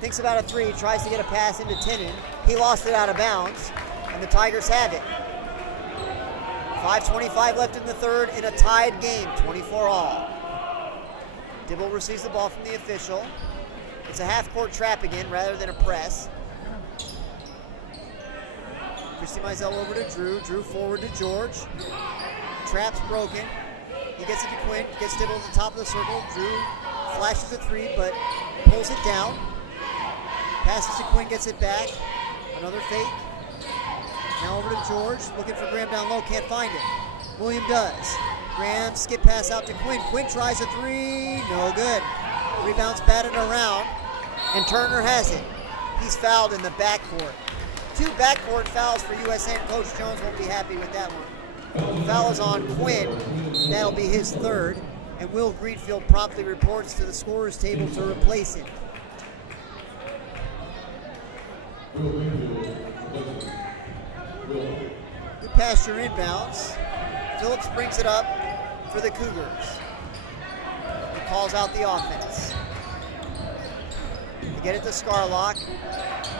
Thinks about a 3, tries to get a pass into Tinnen. He lost it out of bounds, and the Tigers have it. 5:25 left in the third in a tied game, 24-all. Dibble receives the ball from the official. It's a half-court trap again rather than a press. Christy Mizell over to Drew. Drew forward to George. Trap's broken. He gets it to Quinn. Gets Dibble at the top of the circle. Drew flashes a 3, but pulls it down. Passes to Quinn, gets it back. Another fake. Now over to George. Looking for Graham down low. Can't find it. William does. Graham skip pass out to Quinn. Quinn tries a 3. No good. Rebounds batted around. And Turner has it. He's fouled in the backcourt. 2 backcourt fouls for USN. Coach Jones won't be happy with that one. Foul is on Quinn. That'll be his third. And Will Greenfield promptly reports to the scorer's table to replace him. Will. Goodpasture inbounds. Phillips brings it up for the Cougars. He calls out the offense. They get it to Scarlock.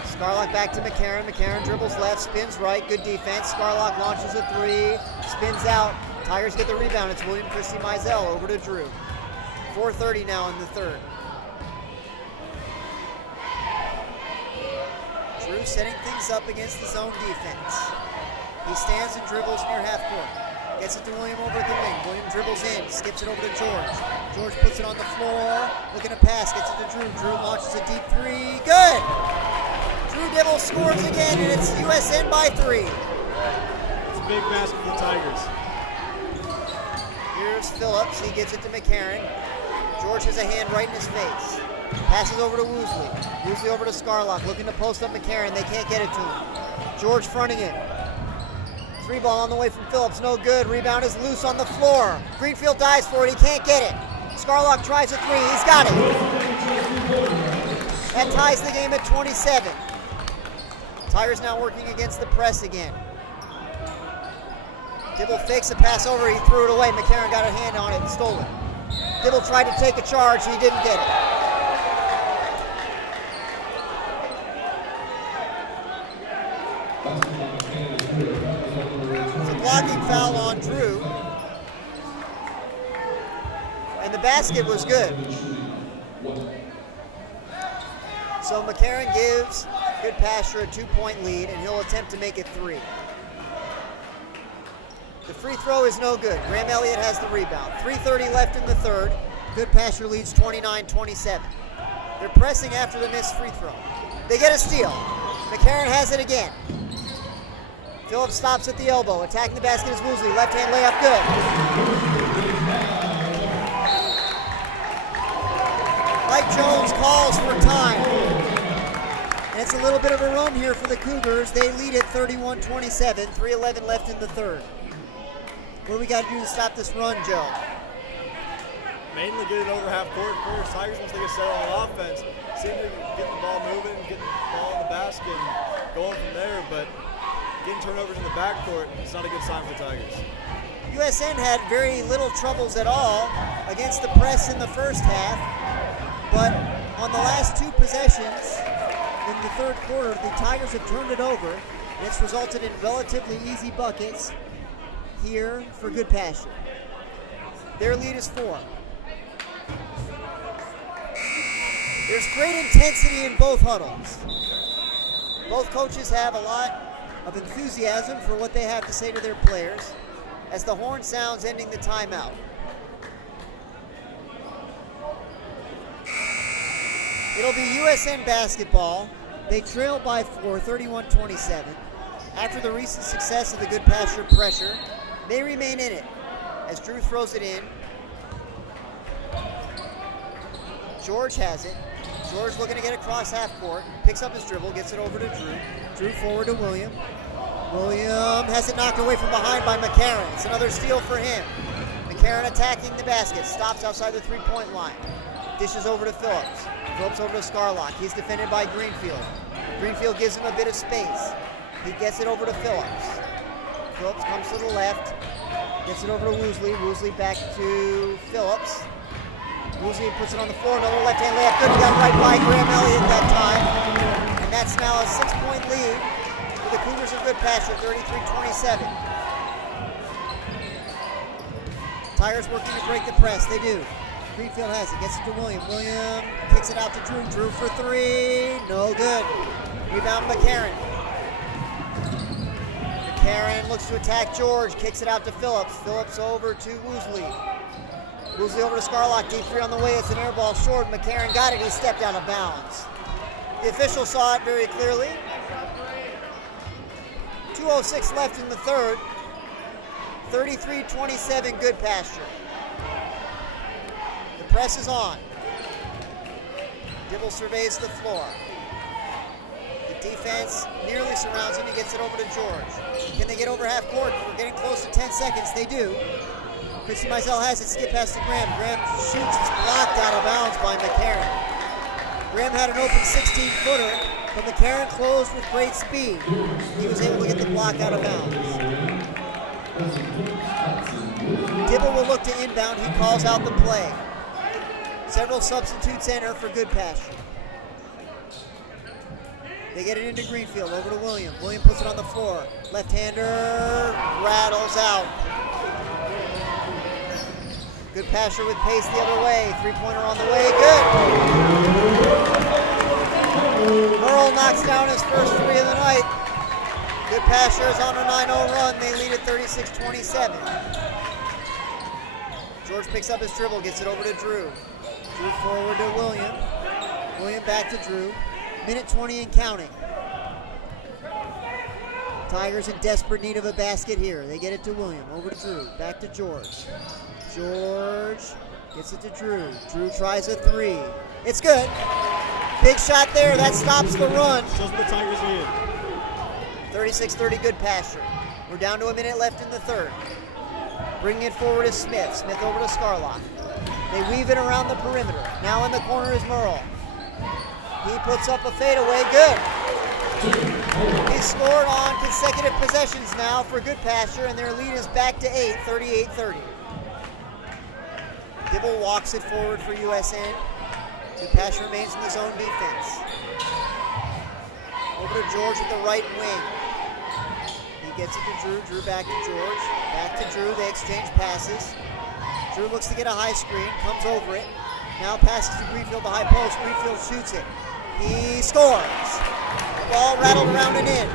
Scarlock back to McCarron. McCarron dribbles left, spins right. Good defense. Scarlock launches a three, spins out. Tigers get the rebound. It's William Christie Mizell over to Drew. 4:30 now in the third. Drew setting things up against the zone defense. He stands and dribbles near half court. Gets it to William over at the wing. William dribbles in, skips it over to George. George puts it on the floor, looking to pass, gets it to Drew. Drew launches a deep three. Good! Drew Dibble scores again, and it's USN by 3. It's a big basket for the Tigers. Here's Phillips. He gives it to McCarron. George has a hand right in his face. Passes over to Woosley. Woosley over to Scarlock, looking to post up McCarron. They can't get it to him. George fronting it. Three ball on the way from Phillips, no good. Rebound is loose on the floor. Greenfield dives for it, he can't get it. Scarlock tries a three, he's got it. That ties the game at 27. Tigers now working against the press again. Dibble fakes a pass over, he threw it away. McCarron got a hand on it and stole it. Dibble tried to take a charge, he didn't get it. Blocking foul on Drew, and the basket was good. So McCarron gives Goodpasture a 2-point lead, and he'll attempt to make it 3. The free throw is no good. Graham Elliott has the rebound. 3:30 left in the third. Goodpasture leads 29-27. They're pressing after the missed free throw. They get a steal. McCarron has it again. Phillips stops at the elbow. Attacking the basket is Woosley. Left hand layup, good. Mike Jones calls for time. And it's a little bit of a run here for the Cougars. They lead at 31-27. 3:11 left in the third. What do we got to do to stop this run, Joe? Mainly get it over half court first. Tigers, once they get set on offense, seem to get the ball moving, getting the ball in the basket, and going from there. But getting turnovers in the backcourt, it's not a good sign for the Tigers. USN had very little troubles at all against the press in the first half, but on the last 2 possessions in the third quarter, the Tigers have turned it over, and it's resulted in relatively easy buckets here for Goodpasture. Their lead is 4. There's great intensity in both huddles. Both coaches have a lot of enthusiasm for what they have to say to their players as the horn sounds ending the timeout. It'll be USN basketball. They trail by 4, 31-27. After the recent success of the Goodpasture pressure, they remain in it as Drew throws it in. George has it. George looking to get across half court, picks up his dribble, gets it over to Drew. Drew forward to William. William has it knocked away from behind by McCarron. It's another steal for him. McCarron attacking the basket, stops outside the 3-point line. Dishes over to Phillips. Phillips over to Scarlock. He's defended by Greenfield. Greenfield gives him a bit of space. He gets it over to Phillips. Phillips comes to the left, gets it over to Woosley. Woosley back to Phillips. Woosley puts it on the floor, another left-hand layup. Good, he got right by Graham Elliott that time. And that's now a 6-point lead for the Cougars of Goodpasture, 33-27. Tigers working to break the press, they do. Greenfield has it, gets it to William. William kicks it out to Drew. Drew for 3, no good. Rebound McCarron. McCarron looks to attack George, kicks it out to Phillips. Phillips over to Woosley. Woosley over to Scarlock, deep 3 on the way, it's an air ball short. McCarron got it, he stepped out of bounds. The official saw it very clearly. 2:06 left in the third. 33-27 Goodpasture. The press is on. Dibble surveys the floor. The defense nearly surrounds him, he gets it over to George. Can they get over half court? We're getting close to 10 seconds, they do. Christie Mizell has it, skip past to Graham. Graham shoots, it's blocked out of bounds by McCarron. Graham had an open 16-footer, but McCarron closed with great speed. He was able to get the block out of bounds. Dibble will look to inbound. He calls out the play. Several substitutes enter for Goodpasture. They get it into Greenfield, over to William. William puts it on the floor. Left-hander rattles out. Goodpasture with pace the other way. Three-pointer on the way, good. Merle knocks down his first three of the night. Goodpasture is on a 9-0 run. They lead at 36-27. George picks up his dribble, gets it over to Drew. Drew forward to William. William back to Drew. Minute 20 and counting. Tigers in desperate need of a basket here. They get it to William. Over to Drew. Back to George. George gets it to Drew. Drew tries a three. It's good. Big shot there. That stops the run. Shows the Tigers lead. 36-30 Goodpasture. We're down to a minute left in the third. Bringing it forward is Smith. Smith over to Scarlock. They weave it around the perimeter. Now in the corner is Merle. He puts up a fadeaway. Good. He scored on consecutive possessions now for Goodpasture, and their lead is back to 8, 38-30. Dibble walks it forward for USN. Goodpasture remains in the zone defense. Over to George at the right wing. He gets it to Drew. Drew back to George. Back to Drew. They exchange passes. Drew looks to get a high screen. Comes over it. Now passes to Greenfield, the high post. Greenfield shoots it. He scores. The ball rattled around and in.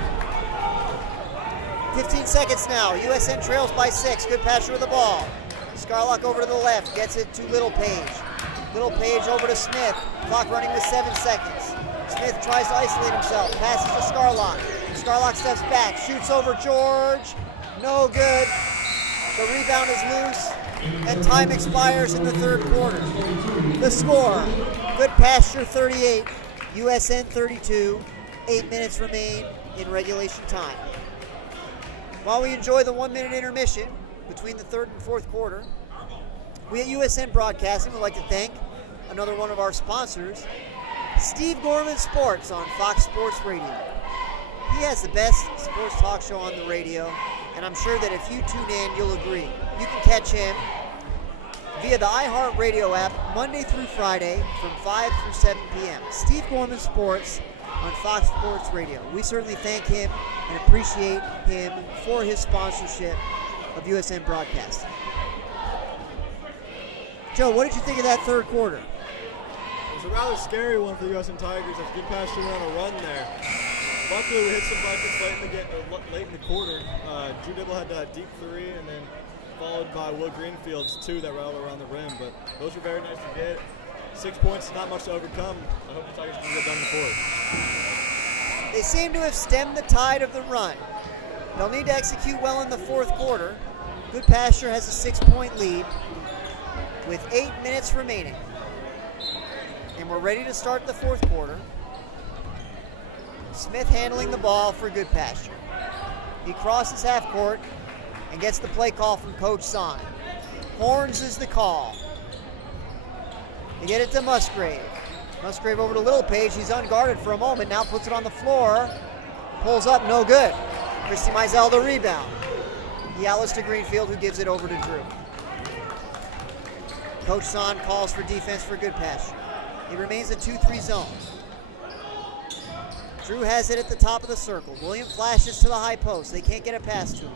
15 seconds now. USN trails by 6. Goodpasture with the ball. Scarlock over to the left. Gets it to Littlepage. Littlepage over to Smith. Clock running with 7 seconds. Smith tries to isolate himself. Passes to Scarlock. Scarlock steps back. Shoots over George. No good. The rebound is loose. And time expires in the third quarter. The score, Goodpasture 38, USN 32. 8 minutes remain in regulation time. While we enjoy the 1-minute intermission between the third and fourth quarter, we at USN Broadcasting would like to thank another one of our sponsors, Steve Gorman Sports on Fox Sports Radio. He has the best sports talk show on the radio, and I'm sure that if you tune in, you'll agree. You can catch him via the iHeartRadio app Monday through Friday from 5 through 7 p.m. Steve Gorman Sports on Fox Sports Radio. We certainly thank him and appreciate him for his sponsorship of USN Broadcasting. Joe, what did you think of that third quarter? It was a rather scary one for the USN Tigers as Goodpasture went on a run there. Luckily, we hit some buckets late in the quarter. Drew Dibble had that deep three, and then followed by Will Greenfield's 2 that rattled around the rim. But those were very nice to get. 6 points is not much to overcome. I hope the Tigers can get done in the fourth. They seem to have stemmed the tide of the run. They'll need to execute well in the fourth quarter. Goodpasture has a 6-point lead with 8 minutes remaining. And we're ready to start the fourth quarter. Smith handling the ball for Goodpasture. He crosses half court and gets the play call from Coach Son. Horns is the call. They get it to Musgrave. Musgrave over to Littlepage. He's unguarded for a moment. Now puts it on the floor. Pulls up, no good. Christy Mizell the rebound. Yellows to Greenfield, who gives it over to Drew. Coach Son calls for defense for Goodpasture. He remains a 2-3 zone. Drew has it at the top of the circle. William flashes to the high post. They can't get a pass to him.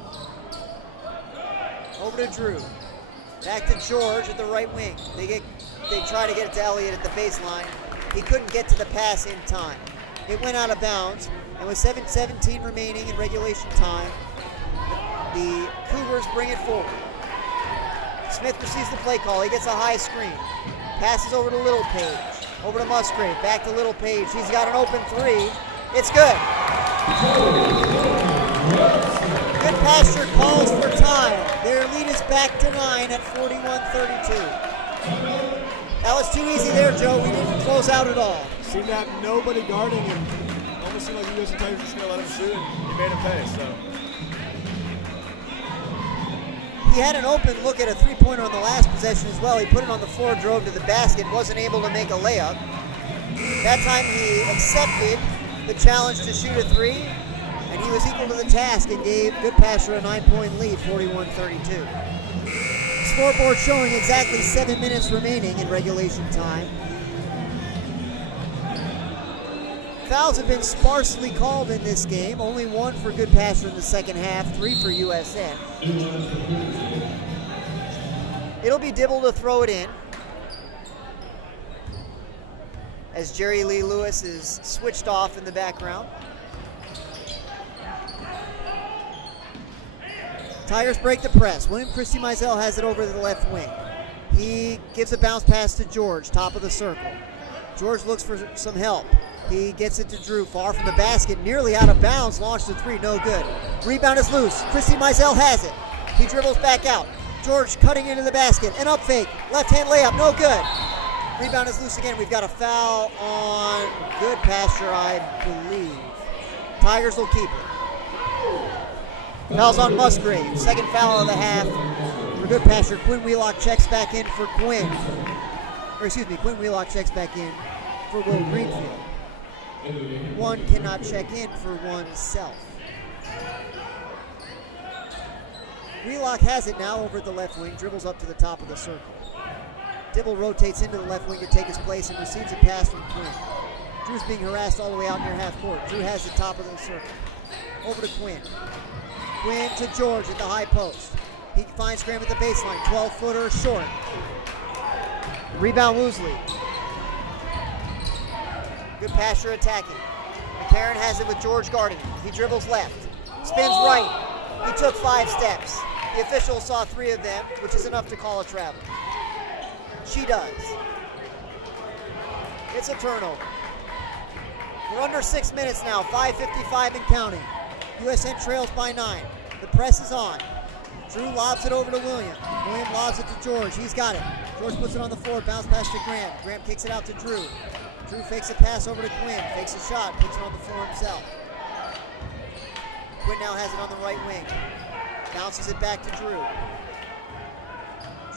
Over to Drew. Back to George at the right wing. They try to get it to Elliott at the baseline. He couldn't get to the pass in time. It went out of bounds, and with 7:17 remaining in regulation time, the Cougars bring it forward. Smith receives the play call. He gets a high screen. Passes over to Littlepage. Over to Musgrave. Back to Littlepage. He's got an open three. It's good. Goodpasture calls for time. Their lead is back to 9 at 41-32. That was too easy there, Joe. We didn't close out at all. Seemed to have nobody guarding him. Almost seemed like the USN Tigers were just going to let him shoot, and he made him pay. So he had an open look at a three-pointer on the last possession as well. He put it on the floor, drove to the basket, wasn't able to make a layup. That time he accepted the challenge to shoot a three, and and he was equal to the task and gave Goodpasture a 9-point lead, 41-32. Scoreboard showing exactly 7 minutes remaining in regulation time. Fouls have been sparsely called in this game. Only 1 for Goodpasture in the second half, 3 for USN. It'll be Dibble to throw it in, as Jerry Lee Lewis is switched off in the background. Tigers break the press. William Christie Mizell has it over to the left wing. He gives a bounce pass to George, top of the circle. George looks for some help. He gets it to Drew, far from the basket, nearly out of bounds, launched a 3, no good. Rebound is loose. Christie Mizell has it. He dribbles back out. George cutting into the basket, an up fake, left-hand layup, no good. Rebound is loose again. We've got a foul on Goodpasture, I believe. Tigers will keep it. Foul's on Musgrave. Second foul of the half for Goodpasture. Quinn Wheelock checks back in for Quinn. Quinn Wheelock checks back in for Will Greenfield. One cannot check in for oneself. Wheelock has it now over at the left wing, dribbles up to the top of the circle. Dibble rotates into the left wing to take his place and receives a pass from Quinn. Drew's being harassed all the way out near half court. Drew has the top of the circle. Over to Quinn. Quinn to George at the high post. He finds Graham at the baseline. 12-footer short. Rebound Woosley. Goodpasture attacking. McCarron has it with George guarding. He dribbles left. Spins right. He took 5 steps. The official saw 3 of them, which is enough to call a travel. She does. It's a turnover. We're under 6 minutes now, 5:55 and counting. USN trails by 9. The press is on. Drew lobs it over to William. William lobs it to George. He's got it. George puts it on the floor, bounce pass to Graham. Graham kicks it out to Drew. Drew fakes a pass over to Quinn, fakes a shot, puts it on the floor himself. Quinn now has it on the right wing. Bounces it back to Drew.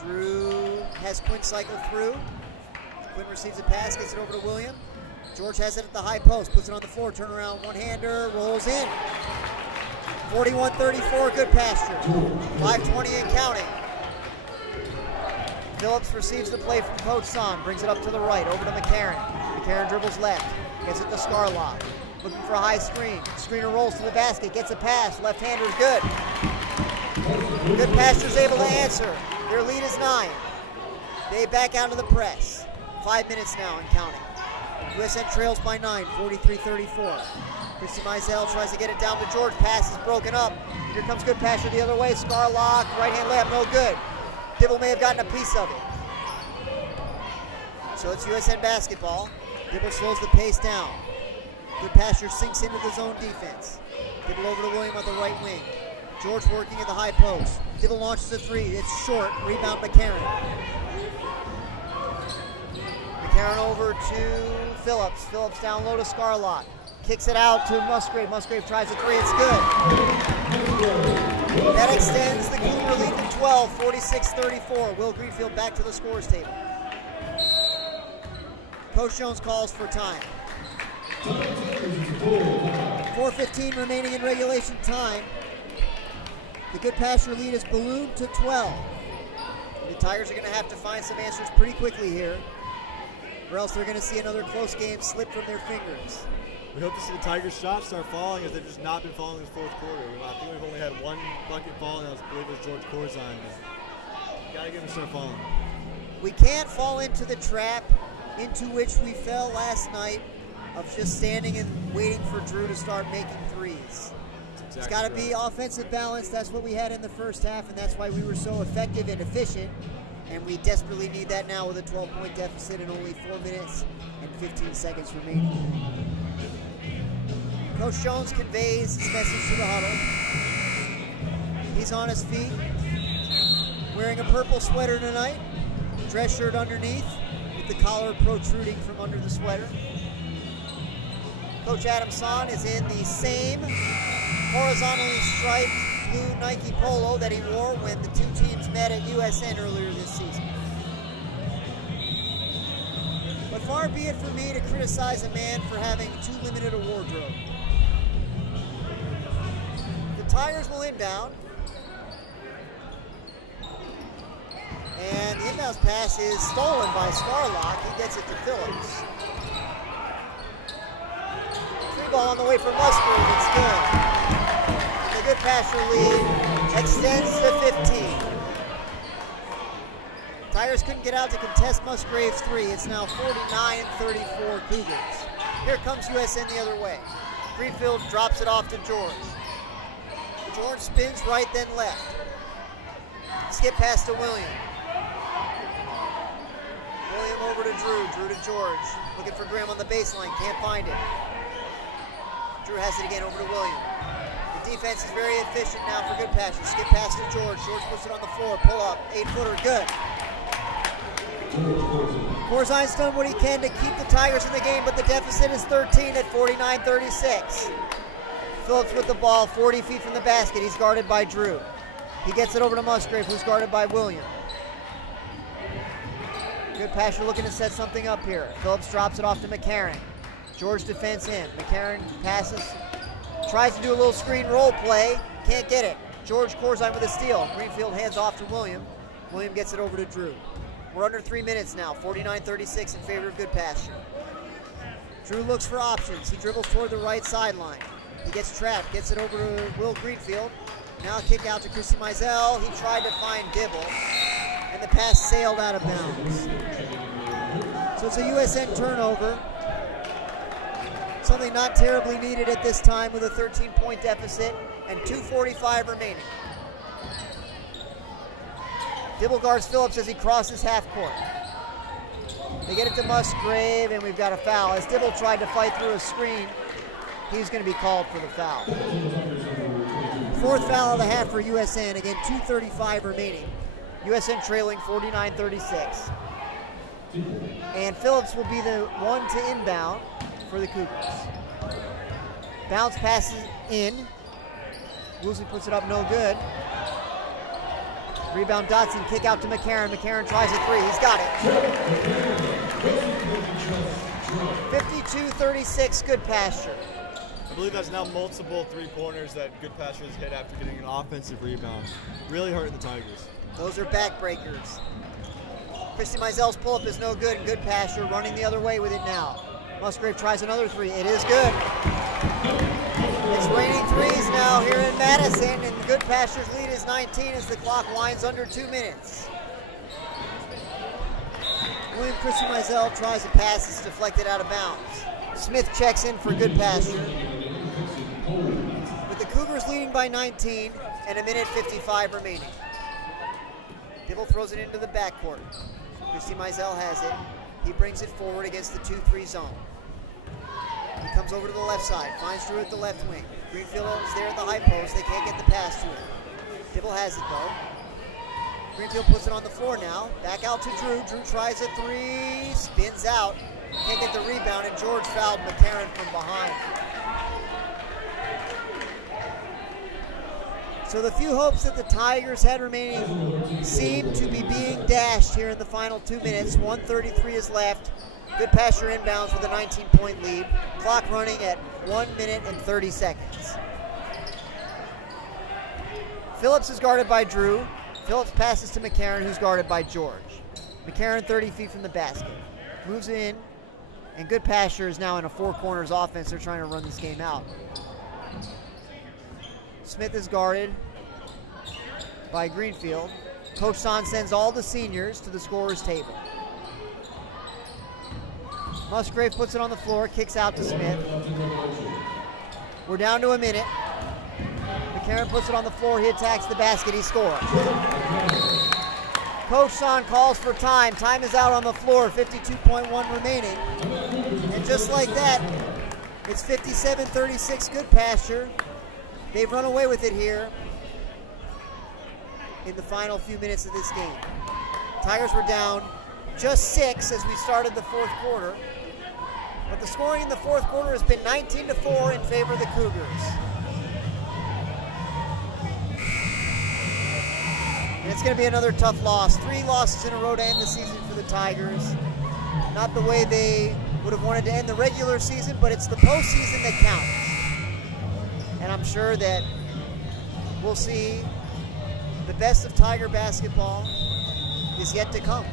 Drew has Quinn cycle through. Quinn receives a pass, gets it over to William. George has it at the high post, puts it on the floor, turnaround, one-hander, rolls in. 41-34, Goodpasture. 5:20 and counting. Phillips receives the play from Coach Son, brings it up to the right, over to McCarron. McCarron dribbles left, gets it to Scarlock. Looking for a high screen. Screener rolls to the basket, gets a pass. Left-hander's good. Goodpasture's able to answer. Their lead is 9. They back out of the press. 5 minutes now and counting. USN trails by 9, 43-34. Christie Mizell tries to get it down to George. Pass is broken up. Here comes Goodpasture the other way. Scarlock, right-hand layup, no good. Dibble may have gotten a piece of it. So it's USN basketball. Dibble slows the pace down. Goodpasture sinks into the zone defense. Dibble over to William at the right wing. George working at the high post. Dibble launches a 3. It's short. Rebound McCarron. McCarron over to Phillips. Phillips down low to Scarlock. Kicks it out to Musgrave. Musgrave tries a 3. It's good. That extends the Cougar lead to 12, 46-34. Will Greenfield back to the scores table. Coach Jones calls for time. 4:15 remaining in regulation time. The Goodpasture lead is ballooned to 12. The Tigers are going to have to find some answers pretty quickly here, or else they're going to see another close game slip from their fingers. We hope to see the Tigers' shots start falling, as they've just not been falling in the fourth quarter. I think we've only had 1 bucket fall, and I believe it was George Corzine. Got to get them to start falling. We can't fall into the trap into which we fell last night of just standing and waiting for Drew to start making threes. It's got to be offensive balance. That's what we had in the first half, and that's why we were so effective and efficient. And we desperately need that now with a 12-point deficit and only 4 minutes and 15 seconds remaining. Coach Jones conveys his message to the huddle. He's on his feet, wearing a purple sweater tonight, dress shirt underneath, with the collar protruding from under the sweater. Coach Adam Son is in the same horizontally striped blue Nike polo that he wore when the 2 teams met at USN earlier this season. But far be it for me to criticize a man for having too limited a wardrobe. Tigers will inbound. And the inbounds pass is stolen by Scarlock. He gets it to Phillips. Free ball on the way for Musgrave. It's good. And the Goodpasture lead extends to 15. Tigers couldn't get out to contest Musgrave's three. It's now 49-34 Cougars. Here comes USN the other way. Greenfield drops it off to George. George spins right then left. Skip pass to William. William over to Drew. Drew to George. Looking for Graham on the baseline. Can't find it. Drew has it again over to William. The defense is very efficient now for Goodpasture. Skip pass to George. George puts it on the floor. Pull up. 8-footer. Good. Corzine's done what he can to keep the Tigers in the game, but the deficit is 13 at 49-36. Phillips with the ball, 40 feet from the basket. He's guarded by Drew. He gets it over to Musgrave, who's guarded by William. Goodpasture looking to set something up here. Phillips drops it off to McCarron. George defends in. McCarron passes, tries to do a little screen roll play, can't get it. George Corzine with a steal. Greenfield hands off to William. William gets it over to Drew. We're under 3 minutes now, 49-36 in favor of Goodpasture. Drew looks for options. He dribbles toward the right sideline. He gets trapped, gets it over to Will Greenfield. Now a kick out to Chrissy Mizell. He tried to find Dibble, and the pass sailed out of bounds. So it's a USN turnover. Something not terribly needed at this time with a 13-point deficit and 2:45 remaining. Dibble guards Phillips as he crosses half court. They get it to Musgrave, and we've got a foul. As Dibble tried to fight through a screen, he's going to be called for the foul. Fourth foul of the half for USN. Again, 2:35 remaining. USN trailing 49-36. And Phillips will be the one to inbound for the Cougars. Bounce passes in. Woosley puts it up, no good. Rebound Dotson, kick out to McCarron. McCarron tries a three, he's got it. 52-36 Goodpasture. I believe that's now multiple three-pointers that Goodpasture has hit after getting an offensive rebound. Really hurting the Tigers. Those are backbreakers. Christy Mizell's pull-up is no good, and Goodpasture running the other way with it now. Musgrave tries another three. It is good. It's raining threes now here in Madison, and Goodpasture's lead is 19 as the clock winds under 2 minutes. William Christy Mizell tries a pass. It's deflected out of bounds. Smith checks in for Goodpasture. With the Cougars leading by 19 and a minute 55 remaining. Dibble throws it into the backcourt. Christy Mizell has it. He brings it forward against the 2-3 zone. He comes over to the left side, finds Drew at the left wing. Greenfield is there at the high post. They can't get the pass to him. Dibble has it though. Greenfield puts it on the floor now. Back out to Drew. Drew tries a three, spins out. Can't get the rebound, and George fouled McCarron from behind. So the few hopes that the Tigers had remaining seem to be being dashed here in the final 2 minutes. 1:33 is left. Goodpasture inbounds with a 19-point lead. Clock running at 1 minute and 30 seconds. Phillips is guarded by Drew. Phillips passes to McCarron, who's guarded by George. McCarron 30 feet from the basket. Moves in, and Goodpasture is now in a four corners offense. They're trying to run this game out. Smith is guarded by Greenfield. Coach Son sends all the seniors to the scorer's table. Musgrave puts it on the floor, kicks out to Smith. We're down to a minute. McCarron puts it on the floor, he attacks the basket, he scores. Coach Son calls for time. Time is out on the floor, 52.1 remaining. And just like that, it's 57-36 Goodpasture. They've run away with it here in the final few minutes of this game. Tigers were down just 6 as we started the fourth quarter. But the scoring in the fourth quarter has been 19-4 in favor of the Cougars. And it's going to be another tough loss. 3 losses in a row to end the season for the Tigers. Not the way they would have wanted to end the regular season, but it's the postseason that counts. And I'm sure that we'll see the best of Tiger basketball is yet to come.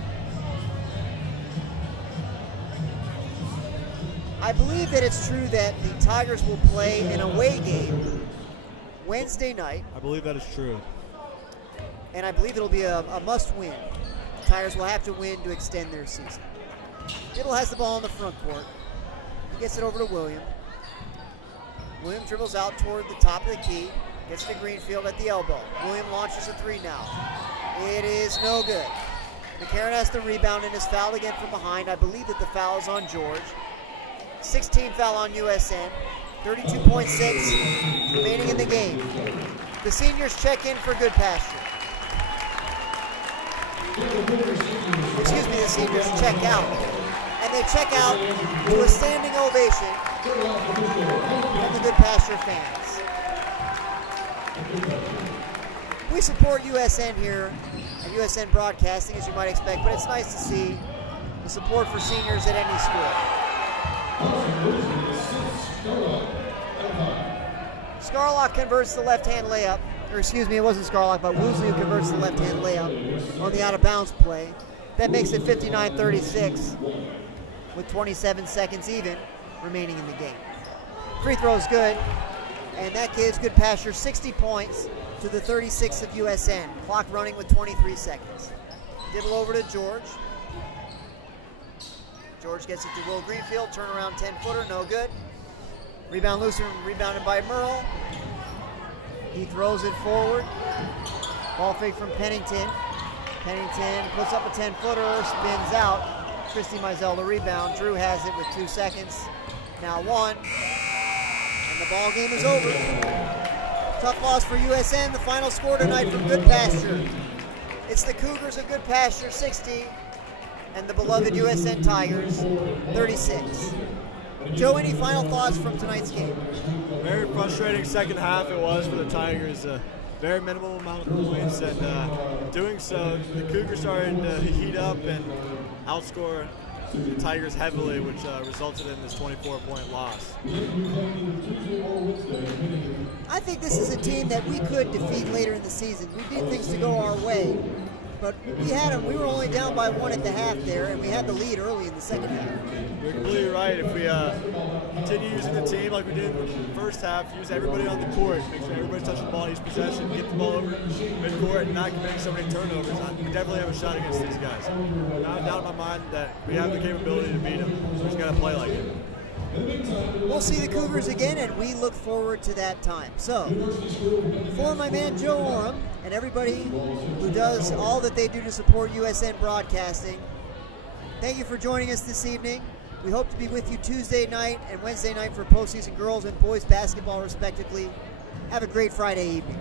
I believe that it's true that the Tigers will play an away game Wednesday night. I believe that is true. And I believe it'll be a must-win. The Tigers will have to win to extend their season. Dibble has the ball in the front court. He gets it over to William. William dribbles out toward the top of the key. Gets to Greenfield at the elbow. William launches a three now. It is no good. McCarron has the rebound and is fouled again from behind. I believe that the foul is on George. 16 foul on USN. 32.6 remaining in the game. The seniors check in for Goodpasture. Excuse me, the seniors check out. And they check out to a standing ovation from the Goodpasture fans. We support USN here at USN Broadcasting, as you might expect, but it's nice to see the support for seniors at any school. Scarlock converts the left-hand layup. Or excuse me, it wasn't Scarlock, but Woosley who converts the left-hand layup on the out-of-bounds play. That makes it 59-36 with 27 seconds even remaining in the game. Free throw is good, and that gives Goodpasture 60 points to the 36 of USN. Clock running with 23 seconds. Dibble over to George. George gets it to Will Greenfield. Turnaround 10-footer, no good. Rebound loose and rebounded by Merle. He throws it forward. Ball fake from Pennington. Pennington puts up a 10-footer, spins out. Christy Mizell the rebound. Drew has it with 2 seconds. Now 1. And the ball game is over. Tough loss for USN. The final score tonight from Goodpasture. It's the Cougars of Goodpasture 60 and the beloved USN Tigers 36. Joe, any final thoughts from tonight's game? Very frustrating second half it was for the Tigers. Very minimal amount of points, and doing so, the Cougars started to heat up and outscore the Tigers heavily, which resulted in this 24-point loss. I think this is a team that we could defeat later in the season. We need things to go our way, but we had them. We were only down by 1 at the half there, and we had the lead early in the second half. You're completely right. If we continue using the team like we did in the first half, use everybody on the court, make sure everybody's touching the ball each possession, get the ball over midcourt, and not committing so many turnovers, we definitely have a shot against these guys. Not a doubt in my mind that we have the capability to beat them. We just got to play like it. We'll see the Cougars again, and we look forward to that time. So, for my man Joe Oram and everybody who does all that they do to support USN Broadcasting, thank you for joining us this evening. We hope to be with you Tuesday night and Wednesday night for postseason girls and boys basketball, respectively. Have a great Friday evening.